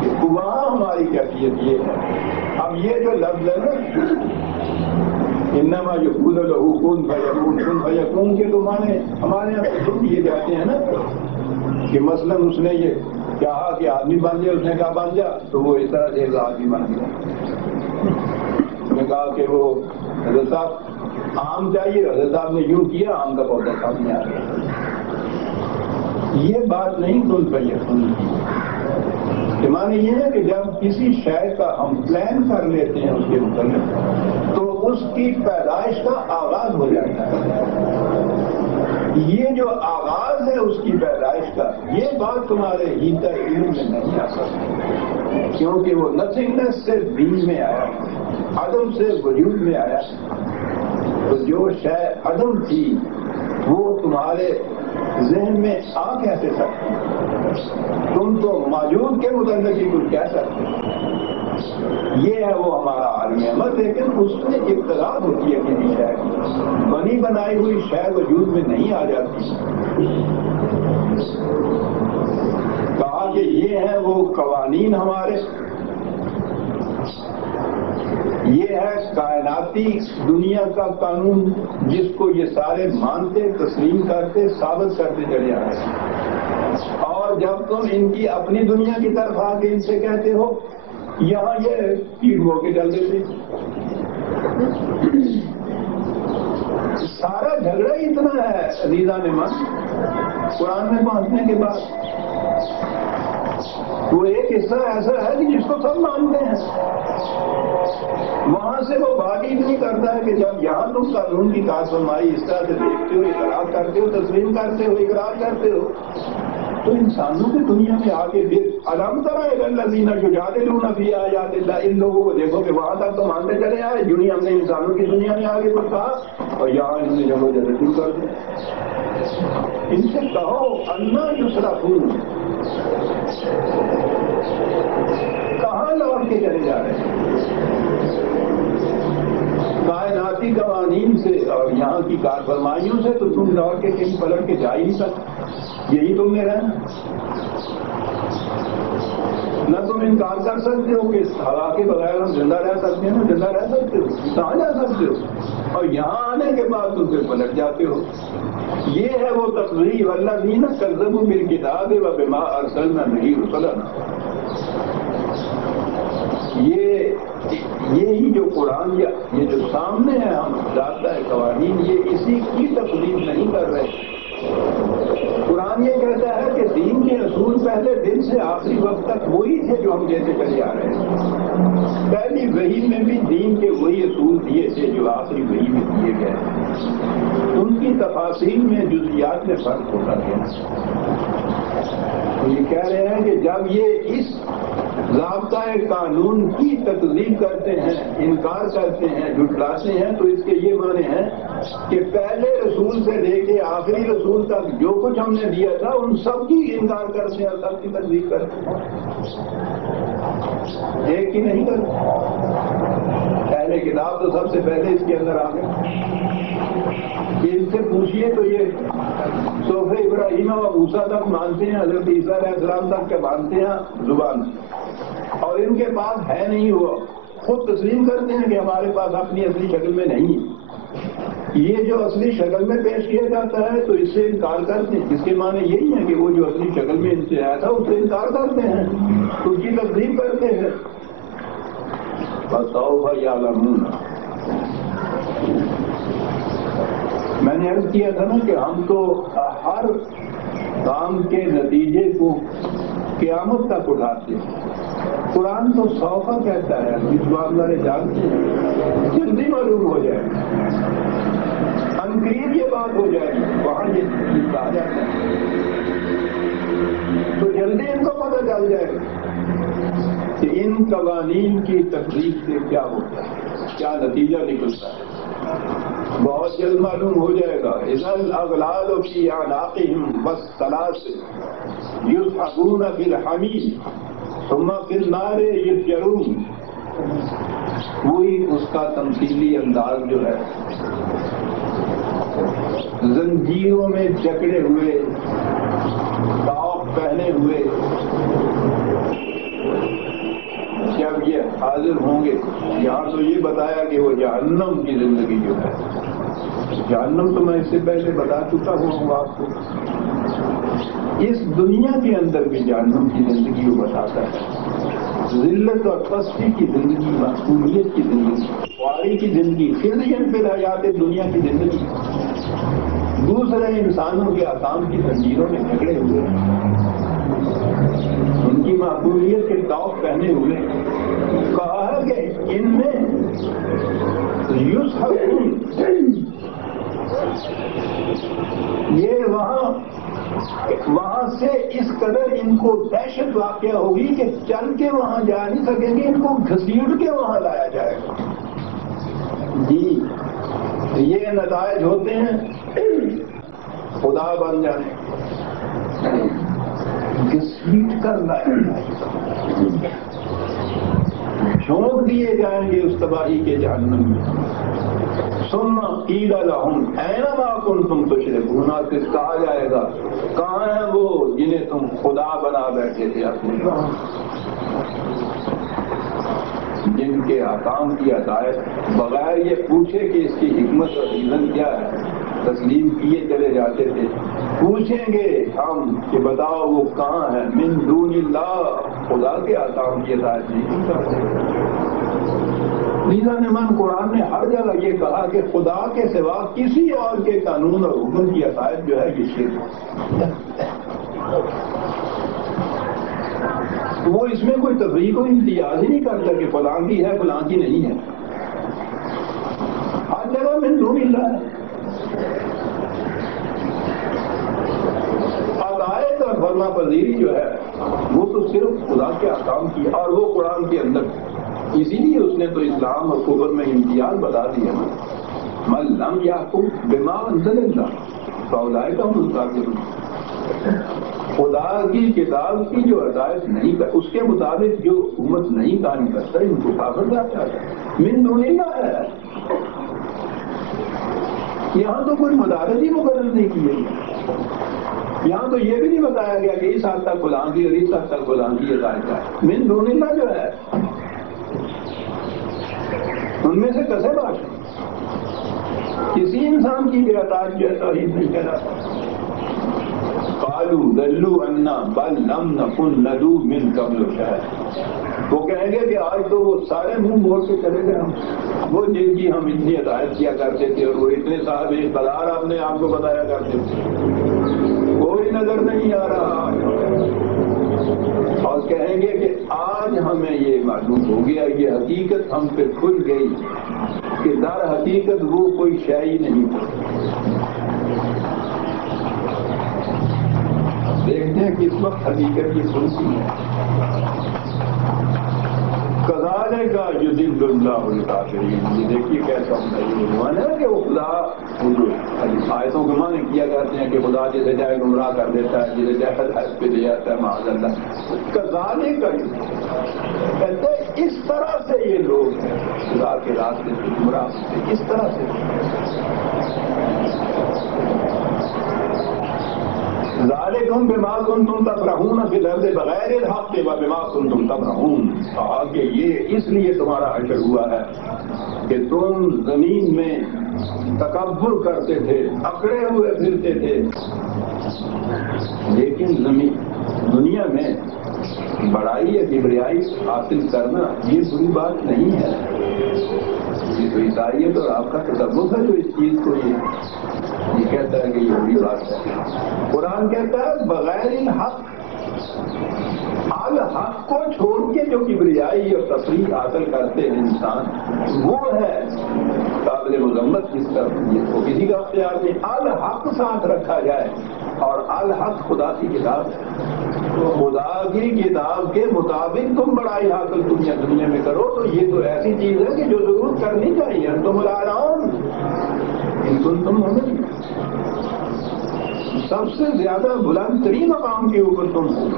کہ وہاں ہماری کیفیت یہ ہے. اب یہ جو لفظ ہے نا انما یقول لہ کن فیکون، کن فیکون کے تو معنی ہمارے یہاں سن دیے جاتے ہیں نا کہ مثلاً اس نے یہ کہا کہ آدمی بن جائے، اس نے کہا بن جا، تو وہ اس طرح سے ایک آدمی بن گیا۔ اس نے کہا کہ وہ حضرت صاحب آم چاہیے، حضرت صاحب نے یوں کیا، آم کا پودا سامنے آ گیا۔ یہ بات نہیں کن فیکون کی، معنی یہ ہے کہ جب کسی شے کا ہم پلان کر لیتے ہیں اس کے متعلق تو اس کی پیدائش کا آغاز ہو جاتا ہے۔ یہ جو آغاز ہے اس کی پیدائش کا، یہ بات تمہارے ہیتا علم میں نہیں آ سکتی، کیونکہ وہ نتھنگنس سے بین میں آیا، عدم سے وجود میں آیا۔ تو جو شے عدم تھی وہ تمہارے ذہن میں آ کیسے سکتی؟ تم تو موجود کے متعلق ہی کچھ کہہ سکتے۔ یہ ہے وہ ہمارا عالمی عمل، لیکن اس میں ابتدا ہوتی ہے کسی شے کی، بنی بنائی ہوئی شے وجود میں نہیں آ جاتی۔ کہا کہ یہ ہے وہ قوانین ہمارے، یہ ہے کائناتی دنیا کا قانون جس کو یہ سارے مانتے، تسلیم کرتے، ثابت کرتے چلے آ رہے ہیں۔ اور جب تم ان کی اپنی دنیا کی طرف آ کے ان سے کہتے ہو، یہاں یہ پیٹ ہو کے چل دیتے۔ سارا جھگڑا ہی اتنا ہے عزیزان من، قرآن میں پہنچنے کے بعد وہ ایک حصہ ایسا ہے کہ جس کو سب مانتے ہیں، وہاں سے وہ بات ہی نہیں کرتا ہے کہ جب یہاں تم قانون کی کار فرمائی اس طرح سے دیکھتے ہو، اقرار کرتے ہو، تسلیم کرتے ہو، اقرار کرتے ہو، تو انسانوں کی دنیا میں آ کے پھر علم طرح الذین یجادلون فی آیات اللہ، ان لوگوں کو دیکھو کہ وہاں تک تو مانتے چلے آئے، یوں ہم نے انسانوں کی دنیا میں آگے کچھ کہا اور یہاں انہوں نے جبردستی کر دیا۔ ان سے کہو انا یصرفون، کہاں لوٹ کے چلے جا رہے ہیں؟ کائناتی قوانین سے اور یہاں کی کار فرمائیوں سے تو تم لوٹ کے کہیں پلٹ کے جا ہی نہیں سکتے، یہی تم نے رہنا۔ نہ تم انکار کر سکتے ہو کہ ہوا کے بغیر ہم زندہ رہ سکتے ہیں، زندہ رہ سکتے ہو، کہاں جا سکتے ہو، اور یہاں آنے کے بعد تم پھر پلٹ جاتے ہو۔ یہ ہے وہ تقریب والذین کذبوا بالکتاب وبما ارسلنا به رسلنا۔ یہی جو قرآن یا یہ جو سامنے ہے ہم ذاتہ قوانین، یہ اسی کی تقریب نہیں کر رہے۔ قرآن یہ کہتا ہے کہ دین کے اصول پہلے دن سے آخری وقت تک وہی تھے جو ہم دیتے چلے آ رہے ہیں۔ پہلی وحی میں بھی دین کے وہی اصول دیے تھے جو آخری وحی میں دیے گئے، ان کی تفاصیل میں جزیات میں فرق ہوتا گیا۔ یہ کہہ رہے ہیں کہ جب یہ اس ضابطۂ قانون کی تکذیب کرتے ہیں، انکار کرتے ہیں، جھٹلاتے ہیں، تو اس کے یہ معنی ہیں کہ پہلے رسول سے لے کے آخری رسول تک جو کچھ ہم نے دیا تھا ان سب کی انکار کرتے ہیں اور سب کی تکذیب کرتے ہیں، ایک ہی نہیں کرتے۔ پہلے کتاب تو سب سے پہلے اس کے اندر آ گئے، ان سے پوچھیے تو یہ صحف ابراہیم و موسیٰ تک مانتے ہیں، حضرت عیسیٰ علیہ السلام تک کے مانتے ہیں زبان، اور ان کے پاس ہے نہیں، ہوا خود تسلیم کرتے ہیں کہ ہمارے پاس اپنی اصلی شکل میں نہیں ہے۔ یہ جو اصلی شکل میں پیش کیا جاتا ہے تو اس سے انکار کرتے ہیں، اس کے معنی یہی ہے کہ وہ جو اصلی شکل میں ان سے آیا تھا اس سے انکار کرتے ہیں، اس کی تکذیب کرتے ہیں۔ فَسَوْفَ يَعْلَمُونَ، میں نے عرض کیا تھا نا کہ ہم تو ہر کام کے نتیجے کو قیامت تک اٹھاتے ہیں۔ قرآن تو سوفا کہتا ہے، اس بات والے جانتے ہیں، جلدی معلوم ہو جائے، عنقریب یہ بات ہو جائے گی، وہاں یہ کہا جاتا ہے، تو جلدی ان کو پتہ چل جائے گا کہ ان قوانین کی تکلیف سے کیا ہوتا ہے، کیا نتیجہ نکلتا ہے، بہت جلد معلوم ہو جائے گا۔ اذا الاغلال فی اعناقہم والسلاسل یسحبون فی الحمیم ثم فی النار یسجرون، وہی اس کا تمثیلی انداز جو ہے، زنجیروں میں جکڑے ہوئے، ٹاپ پہنے ہوئے، جب جب یہ حاضر ہوں گے، یہاں تو یہ بتایا کہ وہ جہنم کی زندگی جو ہے، جہنم تو میں اس سے پہلے بتا چکا ہوں آپ کو، اس دنیا کے اندر بھی جہنم کی زندگی وہ بتاتا ہے، ذلت اور پستی کی زندگی، معصومیت کی زندگی، خواری کی زندگی، خزیًا فی الحیات دنیا کی زندگی، دوسرے انسانوں کے احکام کی زنجیروں میں جھگڑے ہوئے، ان کی معقولیت کے ٹاپ پہنے ہوئے، کہا ہے کہ ان میں یسحقون، یہ وہاں سے اس قدر ان کو دہشت واقع ہوگی کہ چل کے وہاں جا نہیں سکیں گے، ان کو گھسیٹ کے وہاں لایا جائے گا۔ جی یہ نتائج ہوتے ہیں خدا بن جانے، گھسیٹ کر لایا جائے گا، جھونک دیے جائیں گے اس تباہی کے جہنم میں۔ ثم قیل لہم این ما کنتم تشرکون، پھر کہا جائے گا کہاں ہیں وہ جنہیں تم خدا بنا بیٹھے تھے اپنے، جن کے احکام کی ہدایت بغیر یہ پوچھے کہ اس کی حکمت اور ریزن کیا ہے تسلیم کیے چلے جاتے تھے۔ پوچھیں گے ہم کہ بتاؤ وہ کہاں ہے، من دون اللہ، خدا کے احکام کی ہدایت نہیں کرتے۔ من قرآن نے ہر جگہ یہ کہا کہ خدا کے سوا کسی اور کے قانون اور حکم کی ہدایت جو ہے یہ شرک ہے۔ وہ اس میں کوئی تفریق و امتیاز ہی نہیں کرتا کہ فلاں کی ہے فلاں کی نہیں ہے، ہر جگہ من دون اللہ ہے۔ عطایت اور فرما پذیری جو ہے وہ تو صرف خدا کے احکام کی، اور وہ قرآن کے اندر، اسی لیے اس نے تو اسلام اور کفر میں امتیاز بتا دیا نا، من لم یحکم بما انزل اللہ فاولئک هم الکافرون۔ خدا کی کتاب کی جو ہدایت نہیں کر، اس کے مطابق جو حکومت نہیں قائم کرتا ان کو کافر کہا جاتا ہے، من دون اللہ ہے۔ یہاں تو کوئی مدارج ہی مقرر نہیں کی گئی، یہاں تو یہ بھی نہیں بتایا گیا کہ اس حد تک فلاں کی اور اس حد تک فلاں کی ہدایت ہے۔ من دون اللہ جو ہے ان میں سے کسے بات ہے، کسی انسان کی بھی عطاعت جو ہے توحید نہیں کہلاتا۔ قالوا ضلوا عنا بل لم نكن ندعو من قبل شيئا، وہ کہیں گے کہ آج تو وہ سارے منہ موڑ کے چلے گئے، وہ جن کی ہم اتنی ہدایت کیا کرتے تھے اور وہ اتنے صاحب اقتدار اپنے آپ کو بتایا کرتے تھے، کوئی نظر نہیں آ رہا، اور کہیں گے کہ آج ہمیں یہ معلوم ہو گیا، یہ حقیقت ہم پہ کھل گئی کہ در حقیقت وہ کوئی شے ہی نہیں تھی۔ دیکھتے ہیں کس وقت حقیقت کی کھلتی ہے۔ کذالک یضل اللہ الکافرین، یہ دیکھیے کیسا ہوتا ہے، یہ مانا ہے کہ وہ خدا آیتوں کے معنی کیا کرتے ہیں کہ خدا جسے جائے گمراہ کر دیتا ہے، جسے جائے ہدایت پہ لے جاتا ہے، معاذ اللہ۔ کذالک کہتے ہیں اس طرح سے یہ لوگ ہیں خدا کے راستے سے گمراہ سے، اس طرح سے۔ ذالکم بما کنتم تفرحون فی الارض بغیر الحق وبما کنتم تفرحون، کہا کہ یہ اس لیے تمہارا حشر ہوا ہے کہ تم زمین میں تکبر کرتے تھے، اکڑے ہوئے پھرتے تھے، لیکن دنیا میں بڑائی یا کبریائی حاصل کرنا یہ بری بات نہیں ہے۔ یہ تو عیسائیت اور آپ کا تصوف ہے جو اس چیز کو یہ کہتا ہے کہ یہ بری بات ہے۔ قرآن کہتا ہے بغیر الحق، الحق کو چھوڑ کے جو کبریائی اور تفریح حاصل کرتے ہیں انسان، وہ ہے قابل مذمت جس کا یہ کو کسی کا اختیار نہیں۔ الحق ساتھ رکھا جائے، اور الحق خدا کی کتاب ہے، خدا کی کتاب کے مطابق تم بڑائی حاصل دنیا میں کرو، تو یہ تو ایسی چیز ہے کہ جو ضرور کرنی چاہیے۔ تم الاعلون ان کنتم مؤمنین، سب سے زیادہ بلند ترین مقام کے اوپر تم ہو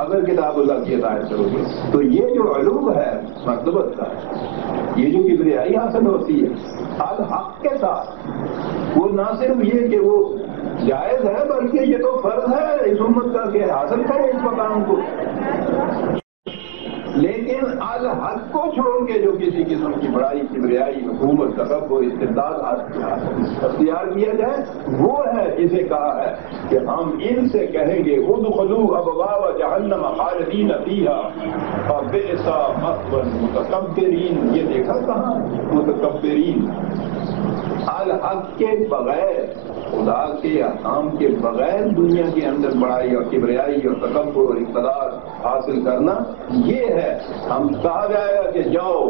اگر کتاب اللہ کی ہدایت کرو گے۔ تو یہ جو علو ہے مرتبت کا، یہ جو کبریائی حاصل ہوتی ہے الحق کے ساتھ، وہ نہ صرف یہ کہ وہ جائز ہے بلکہ یہ تو فرض ہے اس امت کا کہ حاصل کرے اس مقام کو۔ لیکن حد کو چھوڑ کے جو کسی قسم کی بڑائی کبریائی حکومت تکبر استبداد اختیار کیا جائے وہ ہے جسے کہا ہے کہ ہم ان سے کہیں گے ادخلوا ابواب جہنم خالدین فیہا فبئس مثوى المتکبرین. یہ دیکھا کہاں متکبرین الحق کے بغیر خدا کے احکام کے بغیر دنیا کے اندر بڑائی اور کبریائی اور تکبر اور اقتدار حاصل کرنا یہ ہے. ہم کہا جائے گا کہ جاؤ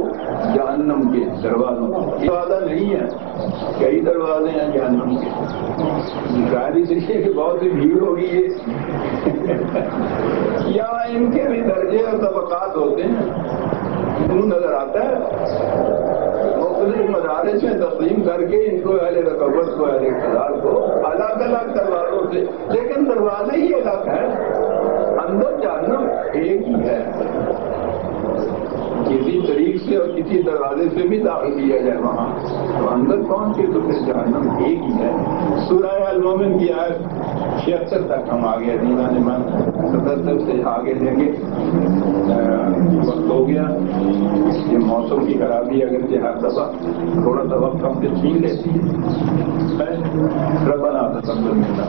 جہنم کے دروازوں. یہ وعدہ نہیں ہے, کئی دروازے ہیں جہنم کے. شاید اس لیے کہ بہت سی بھیڑ ہوگی یا ان کے بھی درجے اور طبقات ہوتے ہیں. نظر آتا ہے مختلف مدارس میں تقسیم کر کے ان کو اہل رقبت کو اہل اقتدار کو الگ الگ دروازوں سے, لیکن دروازے ہی الگ ہیں, اندر جہنم ایک ہی ہے. کسی طریق سے اور کسی دروازے سے بھی داخل کیا جائے وہاں تو اندر کون کے تو پھر جہنم ایک ہی ہے. سورہ المومن کی آیت 76 تک ہم آگے دیوان من 77 سے آگے دیں گے. وقت ہو گیا. یہ موسم کی خرابی اگر ہر دفعہ تھوڑا سا وقت ہم سے چھین لیتی ہے. ربنا تقبل منا